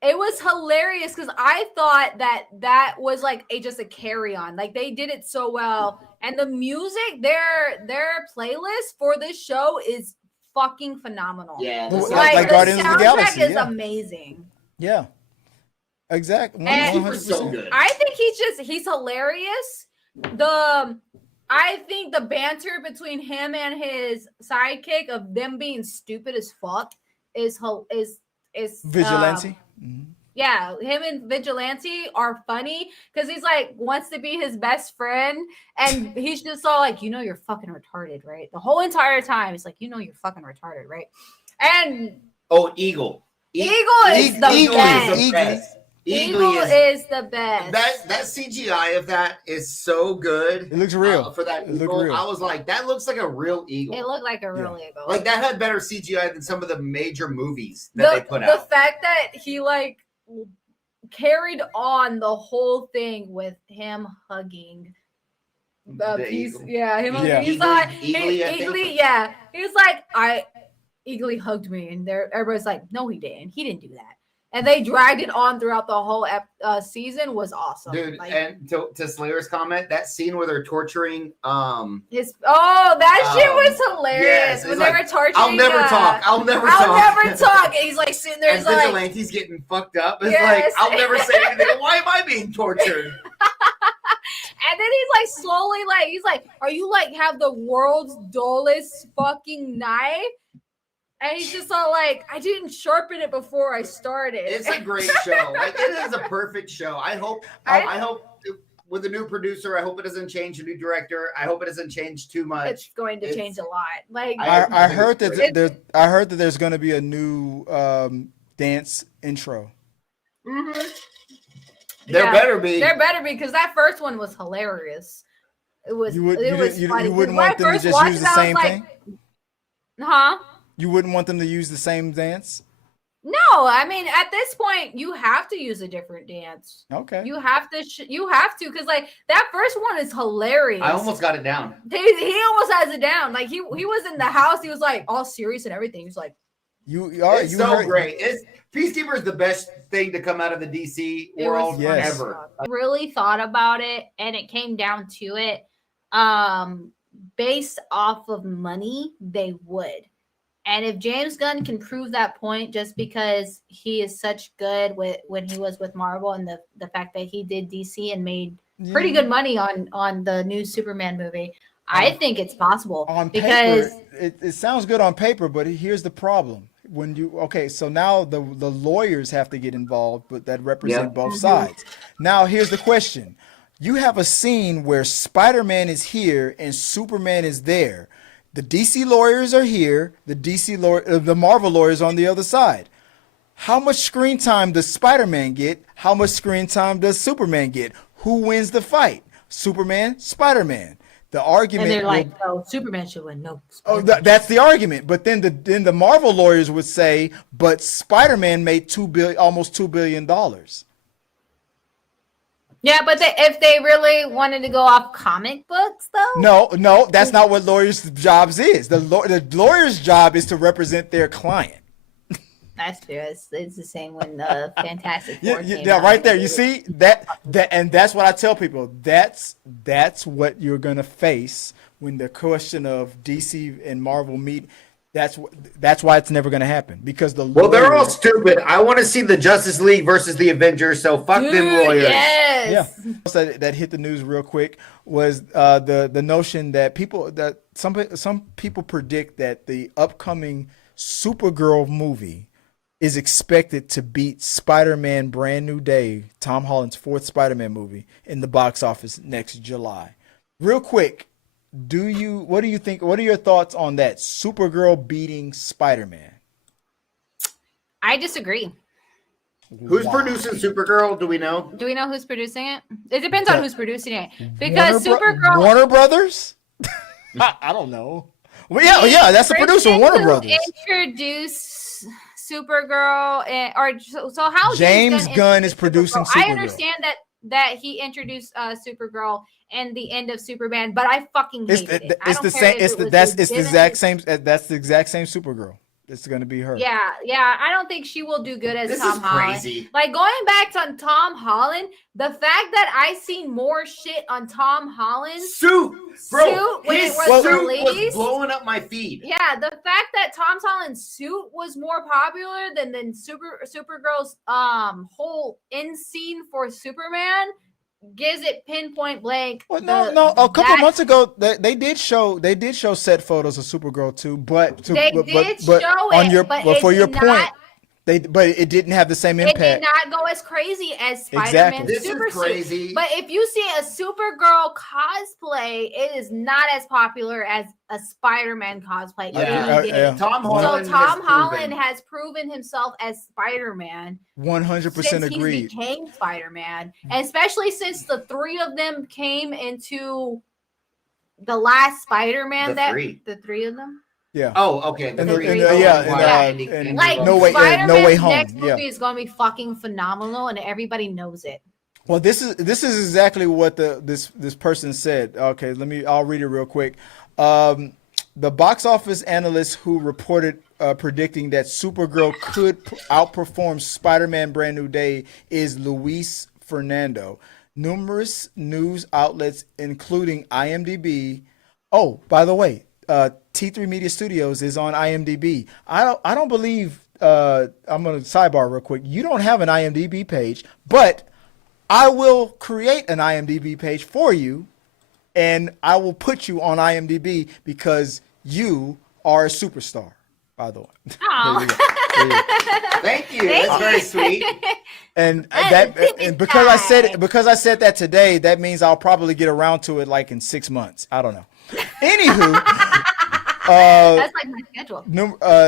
It was hilarious because I thought that was like just a carry on. Like they did it so well, and the music, their playlist for this show is fucking phenomenal. Yeah, like the Guardians of the Galaxy, is yeah. amazing. Yeah, exactly. And 100%. so good. I think he's hilarious. I think the banter between him and his sidekick of them being stupid as fuck is Vigilante. Yeah, him and Vigilante are funny because he's like wants to be his best friend, and he's just all like, you're fucking retarded, right? The whole entire time, he's like, you're fucking retarded, right? And Eagle. Eagle is the best. Eagle is the best. That CGI of that is so good. It looks real. For that It eagle, real. I was like, that looks like a real eagle. It looked like a real eagle. Like that had better CGI than some of the major movies that they put out. The fact that he like carried on the whole thing with him hugging the piece. eagle. Yeah, him. Yeah. He's like Eagly, yeah. He was like, Eagly hugged me, and everybody's like, no, he didn't. He didn't do that. And they dragged it on throughout the whole season. Was awesome, dude. Like, and to Slayer's comment, that scene where they're torturing that shit was hilarious yes, when like, they were torturing. I'll never talk. I'll never talk. And he's like sitting there, and he's like, Vigilante's getting fucked up. It's Yes. like, I'll never say anything. Why am I being tortured? and then he's like slowly like, he's like, are you like have the world's dullest fucking knife? And he's just all like, I didn't sharpen it before I started. It's a great show. Like it is a perfect show. I hope with a new producer, I hope it doesn't change, a new director. I hope it doesn't change too much. It's going to change a lot. Like I heard that there's going to be a new dance intro. Mm-hmm. There better be. There better be, because that first one was hilarious. It was. You funny. wouldn't When I want them to first just watched use it, the I was same like, thing? Huh? You wouldn't want them to use the same dance? No, I mean at this point you have to use a different dance. Okay. You have to, because like that first one is hilarious. I almost got it down. He almost has it down. Like he was in the house. He was like all serious and everything. He was like, It's so great. Peacekeeper is the best thing to come out of the DC world Yes. ever. I really thought about it, and it came down to it. Based off of money, they would. And if James Gunn can prove that point, just because he is such good when he was with Marvel, and the fact that he did DC and made pretty good money on the new Superman movie, I think it's possible. On because paper, it sounds good on paper, but here's the problem. So now the lawyers have to get involved, but that represent both sides. Now here's the question. You have a scene where Spider-Man is here and Superman is there. The DC lawyers are here. The Marvel lawyers on the other side. How much screen time does Spider-Man get? How much screen time does Superman get? Who wins the fight? Superman, Spider-Man. The argument. And they're like, "No, Superman should win." No. That's the argument. But then the Marvel lawyers would say, "But Spider-Man made almost $2 billion." Yeah, but if they really wanted to go off comic books, though. No, that's not what lawyers' jobs is. The lawyer's job is to represent their client. That's true. It's the same when the Fantastic Four came Yeah, out. right there. You see that, and that's what I tell people. That's what you're gonna face when the question of DC and Marvel meet. That's why it's never gonna happen, because they're all stupid. I want to see the Justice League versus the Avengers. So fuck them lawyers. Yes. Yeah. That hit the news real quick was the notion that some people predict that the upcoming Supergirl movie is expected to beat Spider-Man Brand New Day, Tom Holland's fourth Spider-Man movie, in the box office next July. Real quick, what do you think? What are your thoughts on that? Supergirl beating Spider-Man? I disagree. Who's Wow. producing Supergirl? Do we know? Do we know who's producing it? It depends on who's producing it. Warner Because Bro- Supergirl Warner Brothers? I don't know. Well, yeah, that's the producer, person Warner who Brothers. Introduced Supergirl, so how James Gunn is introduce producing Supergirl? I Supergirl. understand that he introduced Supergirl and the end of Superman, but I fucking hated it. I It's don't the care same. if It's it the was that's it's the legitimate. exact same. That's the exact same Supergirl. It's gonna be her. Yeah, I don't think she will do good as This Tom is Holland. crazy. Like going back to Tom Holland, the fact that I seen more shit on Tom Holland's Suit, bro. Suit when His it was suit released? was blowing up my feed. Yeah, the fact that Tom Holland's suit was more popular than Supergirl's whole end scene for Superman gives it pinpoint blank. Well, no. A couple months ago, they did show set photos of Supergirl too, but They did show on it, your but for it your did point, not- but it didn't have the same It did impact. not go as crazy as Spider-Man Exactly. This Super is Suit. crazy. But if you see a Supergirl cosplay, it is not as popular as a Spider-Man cosplay. Yeah. Any day. Yeah. Tom So Holland. Tom has Holland proven- has proven himself as Spider-Man 100% since agreed. he became Spider-Man, and especially since the three of them came into the last Spider-Man. The three of them. Yeah. Oh, okay. And three. and Like No Way- Spider-Man's No Way Home, next yeah. movie is going to be fucking phenomenal, and everybody knows it. Well, this is exactly what this person said. Okay, I'll read it real quick. The box office analyst who reported predicting that Supergirl could outperform Spider-Man Brand New Day is Luis Fernando. Numerous news outlets, including IMDb. Oh, by the way, T3 Media Studios is on IMDb. I don't believe. I'm gonna sidebar real quick. You don't have an IMDb page, but I will create an IMDb page for you, and I will put you on IMDb because you are a superstar. By the way, Aw. There you go. There you go. Thank you. That's very sweet. And tip and it because high. I said that today, that means I'll probably get around to it like in 6 months. I don't know. Anywho, That's like my schedule.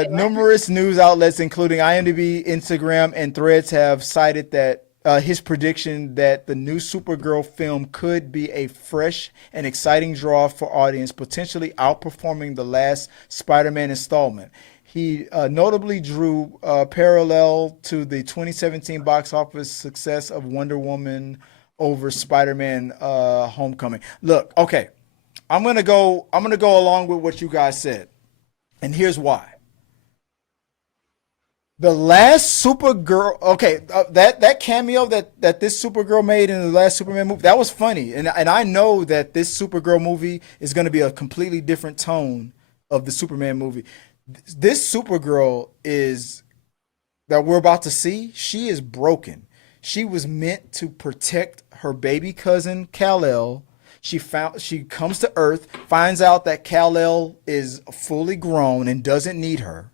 numerous news outlets, including IMDb, Instagram, and Threads, have cited that his prediction that the new Supergirl film could be a fresh and exciting draw for audience, potentially outperforming the last Spider-Man installment. He notably drew parallel to the 2017 box office success of Wonder Woman over Spider-Man Homecoming. Look, okay, I'm gonna go along with what you guys said, and here's why. The last Supergirl, okay, that cameo that this Supergirl made in the last Superman movie, that was funny, and I know that this Supergirl movie is going to be a completely different tone of the Superman movie. This Supergirl that we're about to see, she is broken. She was meant to protect her baby cousin Kal-El. She comes to Earth, finds out that Kal-El is fully grown and doesn't need her.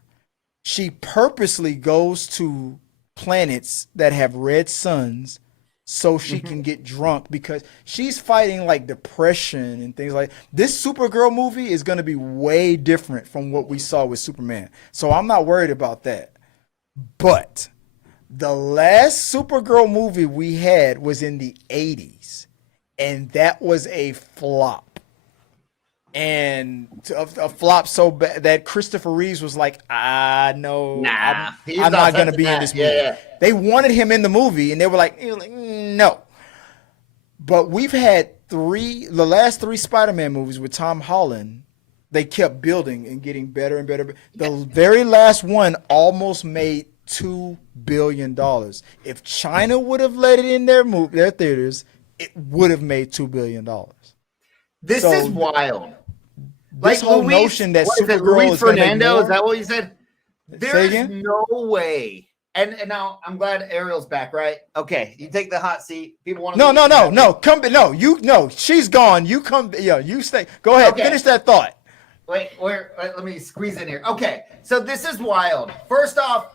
She purposely goes to planets that have red suns so she can get drunk because she's fighting like depression and things like this. Supergirl movie is going to be way different from what we saw with Superman. So I'm not worried about that. But the last Supergirl movie we had was in the 80s, and that was a flop. And a flop so bad that Christopher Reeves was like, no, he's I'm not going to touching be in that. this movie. Yeah. They wanted him in the movie, and they were like, no. But we've had the last three Spider-Man movies with Tom Holland, they kept building and getting better and better. The very last one almost made $2 billion. If China would have let it in their theaters, it would have made $2 billion. This is wild. This whole notion that Supergirl Luis is going to make Fernando, more. is that what you said? Say There's again? no way. And now I'm glad Ariel's back, right? Okay, you take the hot seat. People want to. No. She's gone. You come. Yeah, you stay. Go ahead. Okay. Finish that thought. Wait, let me squeeze in here. Okay, so this is wild. First off,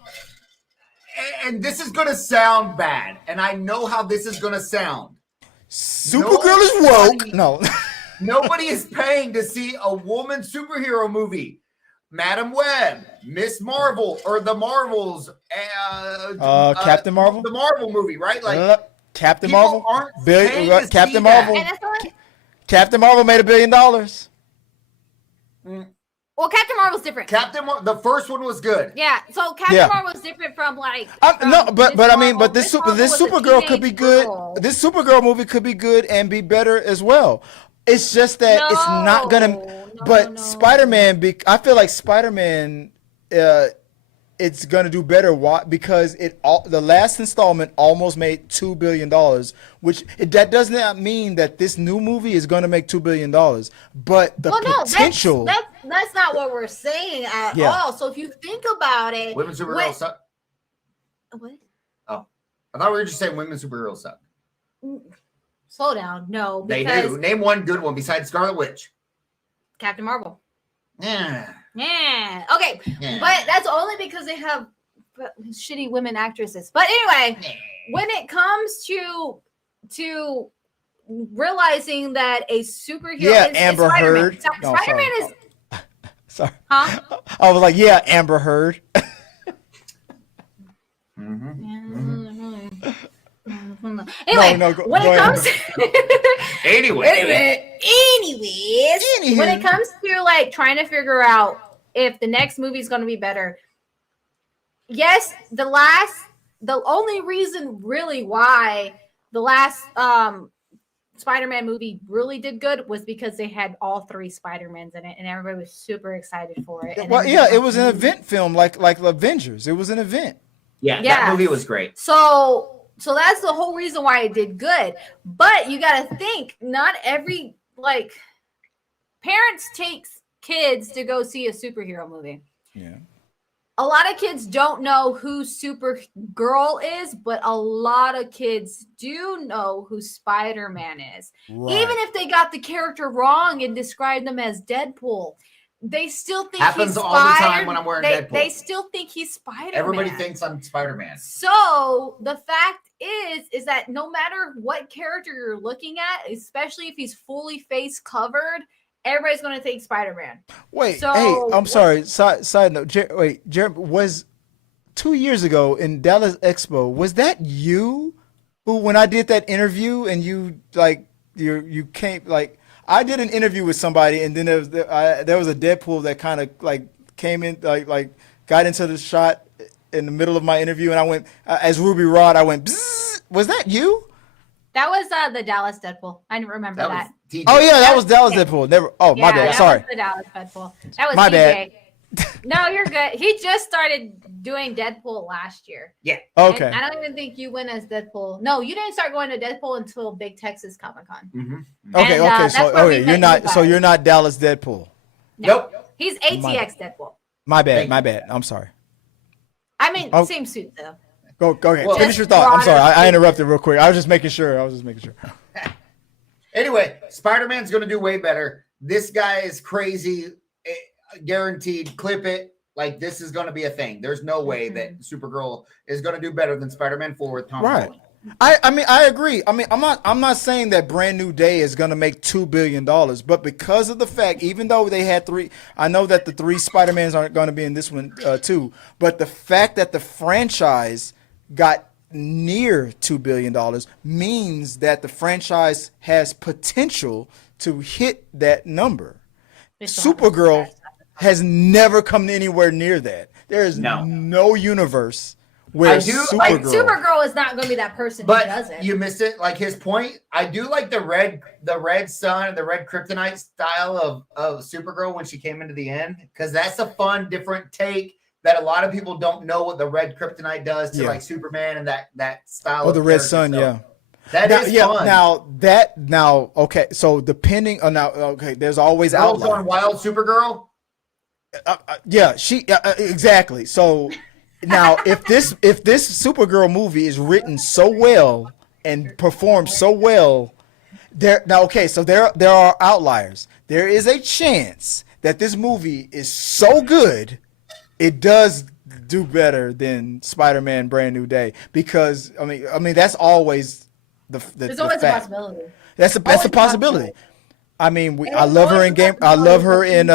and this is gonna sound bad, and I know how this is gonna sound. Supergirl is woke. No. Nobody is paying to see a woman superhero movie. Madam Web, Miss Marvel, or the Marvels, Captain Marvel, the Marvel movie, right? Like Captain people Marvel, aren't paying to see Captain that. Marvel, And that's only, Captain Marvel made $1 billion. Well, Captain Marvel's different. The first one was good. Yeah, so Captain Marvel was different from like. No, but Miss I mean, Marvel. but this Miss Marvel was a Supergirl could be teenage good. girl. This Supergirl movie could be good and be better as well. It's just that it's not gonna. But Spider-Man, I feel like Spider-Man, it's gonna do better. Why? Because the last installment almost made $2 billion, which that does not mean that this new movie is gonna make $2 billion. But the potential. That's not what we're saying at all. So if you think about it, Women Supergirls suck. What? Oh, I thought we were just saying women superheroes suck. Slow down. No, They because do. Name one good one besides Scarlet Witch. Captain Marvel. Yeah. Yeah. Okay. Yeah. But that's only because they have shitty women actresses. But anyway, when it comes to realizing that a superhero Amber Heard. Spider-Man is Sorry. huh? I was like, Amber Heard. Anyway, when it comes Anyways, when it comes to like trying to figure out if the next movie is going to be better, yes, the only reason really why the last Spider-Man movie really did good was because they had all 3 Spider-Mans in it, and everybody was super excited for it. And it was an event film like Avengers. It was an event. Yeah, that movie was great. So that's the whole reason why it did good. But you got to think, not every parents takes kids to go see a superhero movie. Yeah. A lot of kids don't know who Supergirl is, but a lot of kids do know who Spider-Man is. Right. Even if they got the character wrong and described them as Deadpool, they still think happens all the time when I'm wearing Deadpool. They still think he's Spider-Man. Everybody thinks I'm Spider-Man. So the fact is that no matter what character you're looking at, especially if he's fully face covered, everybody's going to think Spider-Man. Wait, I'm sorry. Side note. Jeremy, was 2 years ago in Dallas Expo, was that you who, when I did that interview and you came, I did an interview with somebody and then there was a Deadpool that kind of came in, got into the shot in the middle of my interview and I went, as Ruby Rod, I went, bzzz. Was that you? That was the Dallas Deadpool. I didn't remember that. Oh yeah, that was Dallas Deadpool. Never. Oh my bad. Sorry. That was the Dallas Deadpool. That was my TJ. bad. No, you're good. He just started doing Deadpool last year. Yeah. Okay. And I don't even think you went as Deadpool. No, you didn't start going to Deadpool until Big Texas Comic-Con. Mm-hmm. Okay. And, So you're not. So you're not Dallas Deadpool. No. Nope. He's ATX Deadpool. My bad. My bad. I'm sorry. I mean, same suit though. Go ahead. Well, finish your thought. I'm sorry. I interrupted real quick. I was just making sure. Anyway, Spider-Man's going to do way better. This guy is crazy. Guaranteed. Clip it. This is going to be a thing. There's no way that Supergirl is going to do better than Spider-Man 4 with Tom Holland. I mean, I agree. I mean, I'm not saying that Brand New Day is going to make $2 billion, but because of the fact, even though they had 3, I know that the 3 Spider-Mans aren't going to be in this one too, but the fact that the franchise got near $2 billion means that the franchise has potential to hit that number. Supergirl has never come anywhere near that. There is no universe where Supergirl is not going to be that person who does it. You missed it. His point, I do like the red sun and the red kryptonite style of Supergirl when she came into the end, because that's a fun, different take that a lot of people don't know what the red kryptonite does to Superman and that style. Oh, the red sun, That is fun. Okay. So depending on there's always outliers. On Wild Supergirl. Exactly. So now, if this Supergirl movie is written so well and performed so well, there are outliers. There is a chance that this movie is so good, it does do better than Spider-Man Brand New Day, because I mean that's always the There's always fact. a possibility. That's a possibility. I mean, I And love her in game. I love her in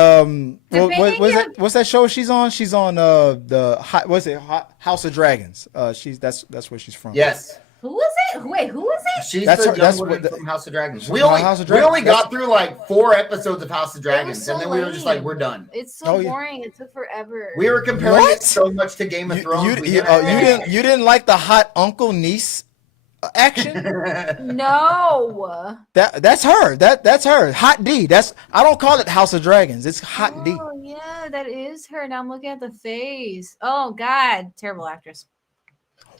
Depending what's that show she's on? She's on House of Dragons. That's where she's from. Yes. Who is it? Wait, who is it? She's That's the her- young that's woman what from House of Dragons. from We only, House of we Dragons. only got through like 4 episodes of House of Dragons, so and then we were just like, lame. we're done. It's so Oh, yeah. boring. It took forever. We were comparing What? it so much to Game of Thrones. we You didn't like the hot uncle niece action? No. That's her. That's her. Hot D. I don't call it House of Dragons. It's Hot D. Oh yeah, that is her. Now I'm looking at the face. Oh God, terrible actress.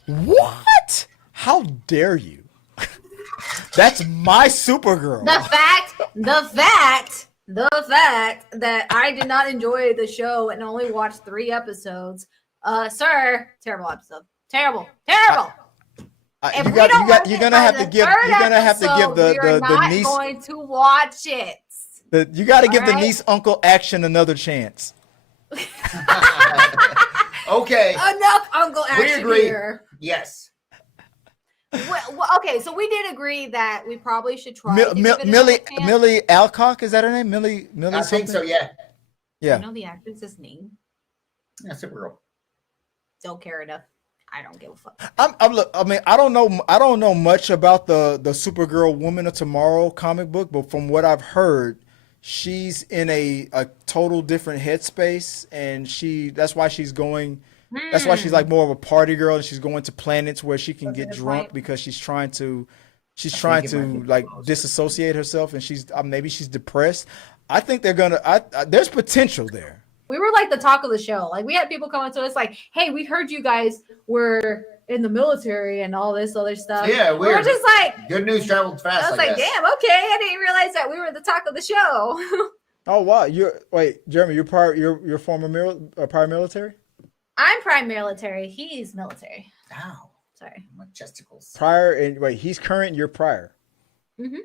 What? How dare you? That's my Supergirl. The fact that I did not enjoy the show and only watched 3 episodes. Sir, terrible episode. Terrible. If we don't watch you're it gonna by have to the give. third You're gonna have to give episode, we are the not niece. going to watch it. You got to give the Alright? niece uncle action another chance. Okay. Enough Uncle We action agree. here. Yes. Well, okay, so we did agree that we probably should try. to give it Millie another chance. Millie Alcock, is that her name? Millie I think so, something? yeah. Yeah. I know the actress's name. Yeah, Supergirl. Don't care enough. I don't give a fuck. Look, I mean, I don't know much about the Supergirl Woman of Tomorrow comic book, but from what I've heard, she's in a total different headspace, and that's why she's going. That's why she's like more of a party girl, and she's going to planets where she can That's a get good drunk point. because she's trying to it might be like close. disassociate herself, and she's maybe she's depressed. I think they're gonna. There's potential there. We were like the talk of the show. Like we had people coming to us like, "Hey, we heard you guys were in the military and all this other stuff." Yeah, we were weird. just like, Good news traveled fast. I was like, guess. "Damn, okay, I didn't realize that we were the talk of the show." Oh wow! Jeremy, you're former prior military. I'm prime military. He's military. Ow, Sorry. my chesticles. Prior and he's current. You're prior. Mhm.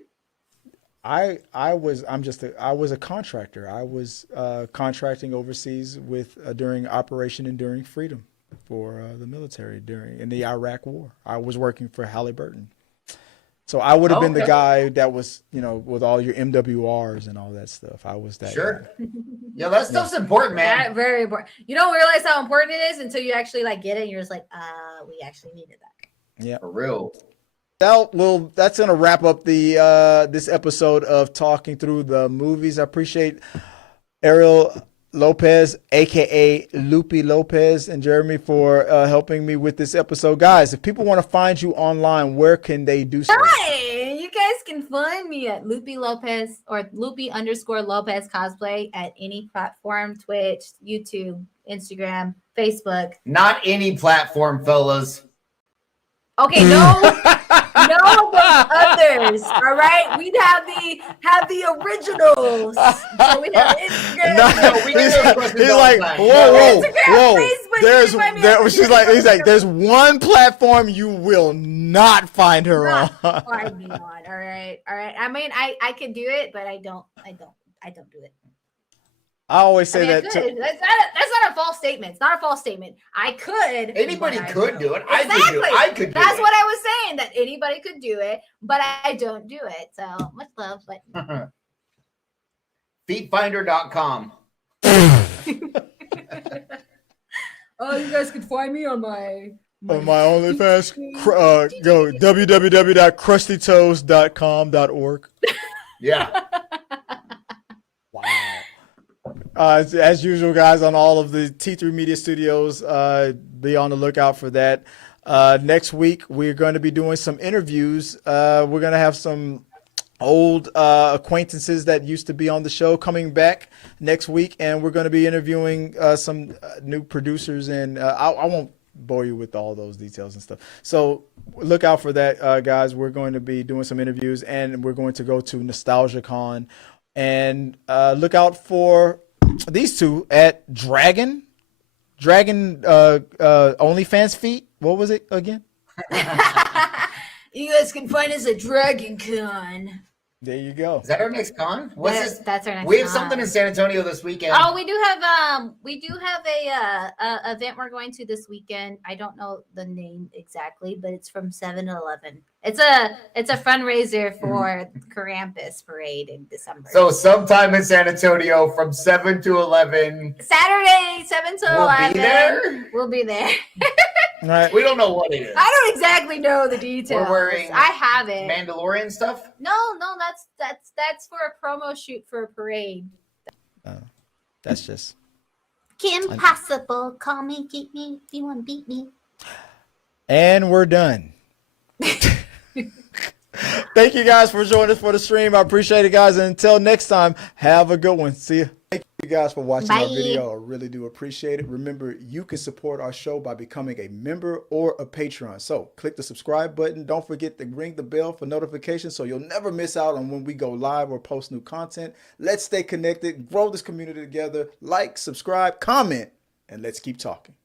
I was a contractor. I was contracting overseas with during Operation Enduring Freedom for the military in the Iraq War. I was working for Halliburton, so I would have been the Okay. guy that was with all your MWRs and all that stuff. I was that Sure. guy. Yeah, that stuff's important, man. That, very important. You don't realize how important it is until you actually like get it. And you're just like, we actually needed that. For real. That's gonna wrap up the this episode of talking through the movies. I appreciate Eriel Lopez, aka Loopy Lopez, and Jeremy for helping me with this episode. Guys, if people want to find you online, where can they do so? Hi, you guys can find me at Loopy Lopez or Loopy_Lopez cosplay at any platform: Twitch, YouTube, Instagram, Facebook. Not any platform, fellas. Okay, no, no, there's others. All right, we'd have the originals. So we have Instagram. No, we can do questions He's all like, the time. whoa, Instagram, Facebook, There's, you can find me on she's like, he's like, Instagram. there's one platform you will not find her on. Find me on. All right. I mean, I could do it, but I don't do it. I always say I mean, I that could. too. That's not a false statement. It's not a false statement. I could. Anybody but I could don't. do it. Exactly. I could do That's it. what I was saying. That anybody could do it, but I don't do it. So much love, but Feetfinder.com. oh, you guys could find me on my On my OnlyFans, go www.crustytoes.com.org. Yeah. Wow. As usual, guys, on all of the T3 Media Studios, be on the lookout for that. Next week, we're going to be doing some interviews. We're going to have some old acquaintances that used to be on the show coming back next week, and we're going to be interviewing some new producers, and I won't bore you with all those details and stuff. So look out for that, guys. We're going to be doing some interviews, and we're going to go to Nostalgia Con, and look out for these two at Dragon OnlyFans feet. What was it again? You guys can find us at Dragon Con. There you go. Is that our next con? What's this? That's our next. We have con. something in San Antonio this weekend. Oh, we do have a event we're going to this weekend. I don't know the name exactly, but it's from 7-Eleven. It's a fundraiser for Krampus parade in December. So sometime in San Antonio from 7 to 11. Saturday, 7 to We'll 11. be there? We'll be there. All right. We don't know what it is. I don't exactly know the details. We're wearing I have it. Mandalorian stuff? No, that's for a promo shoot for a parade. That's just. Kim Possible, call me, keep me, if you want to beat me. And we're done. Thank you guys for joining us for the stream. I appreciate it, guys. And until next time, have a good one. See you. Thank you guys for watching our Bye. video. I really do appreciate it. Remember, you can support our show by becoming a member or a Patreon. So click the subscribe button. Don't forget to ring the bell for notifications so you'll never miss out on when we go live or post new content. Let's stay connected, grow this community together. Like, subscribe, comment, and let's keep talking.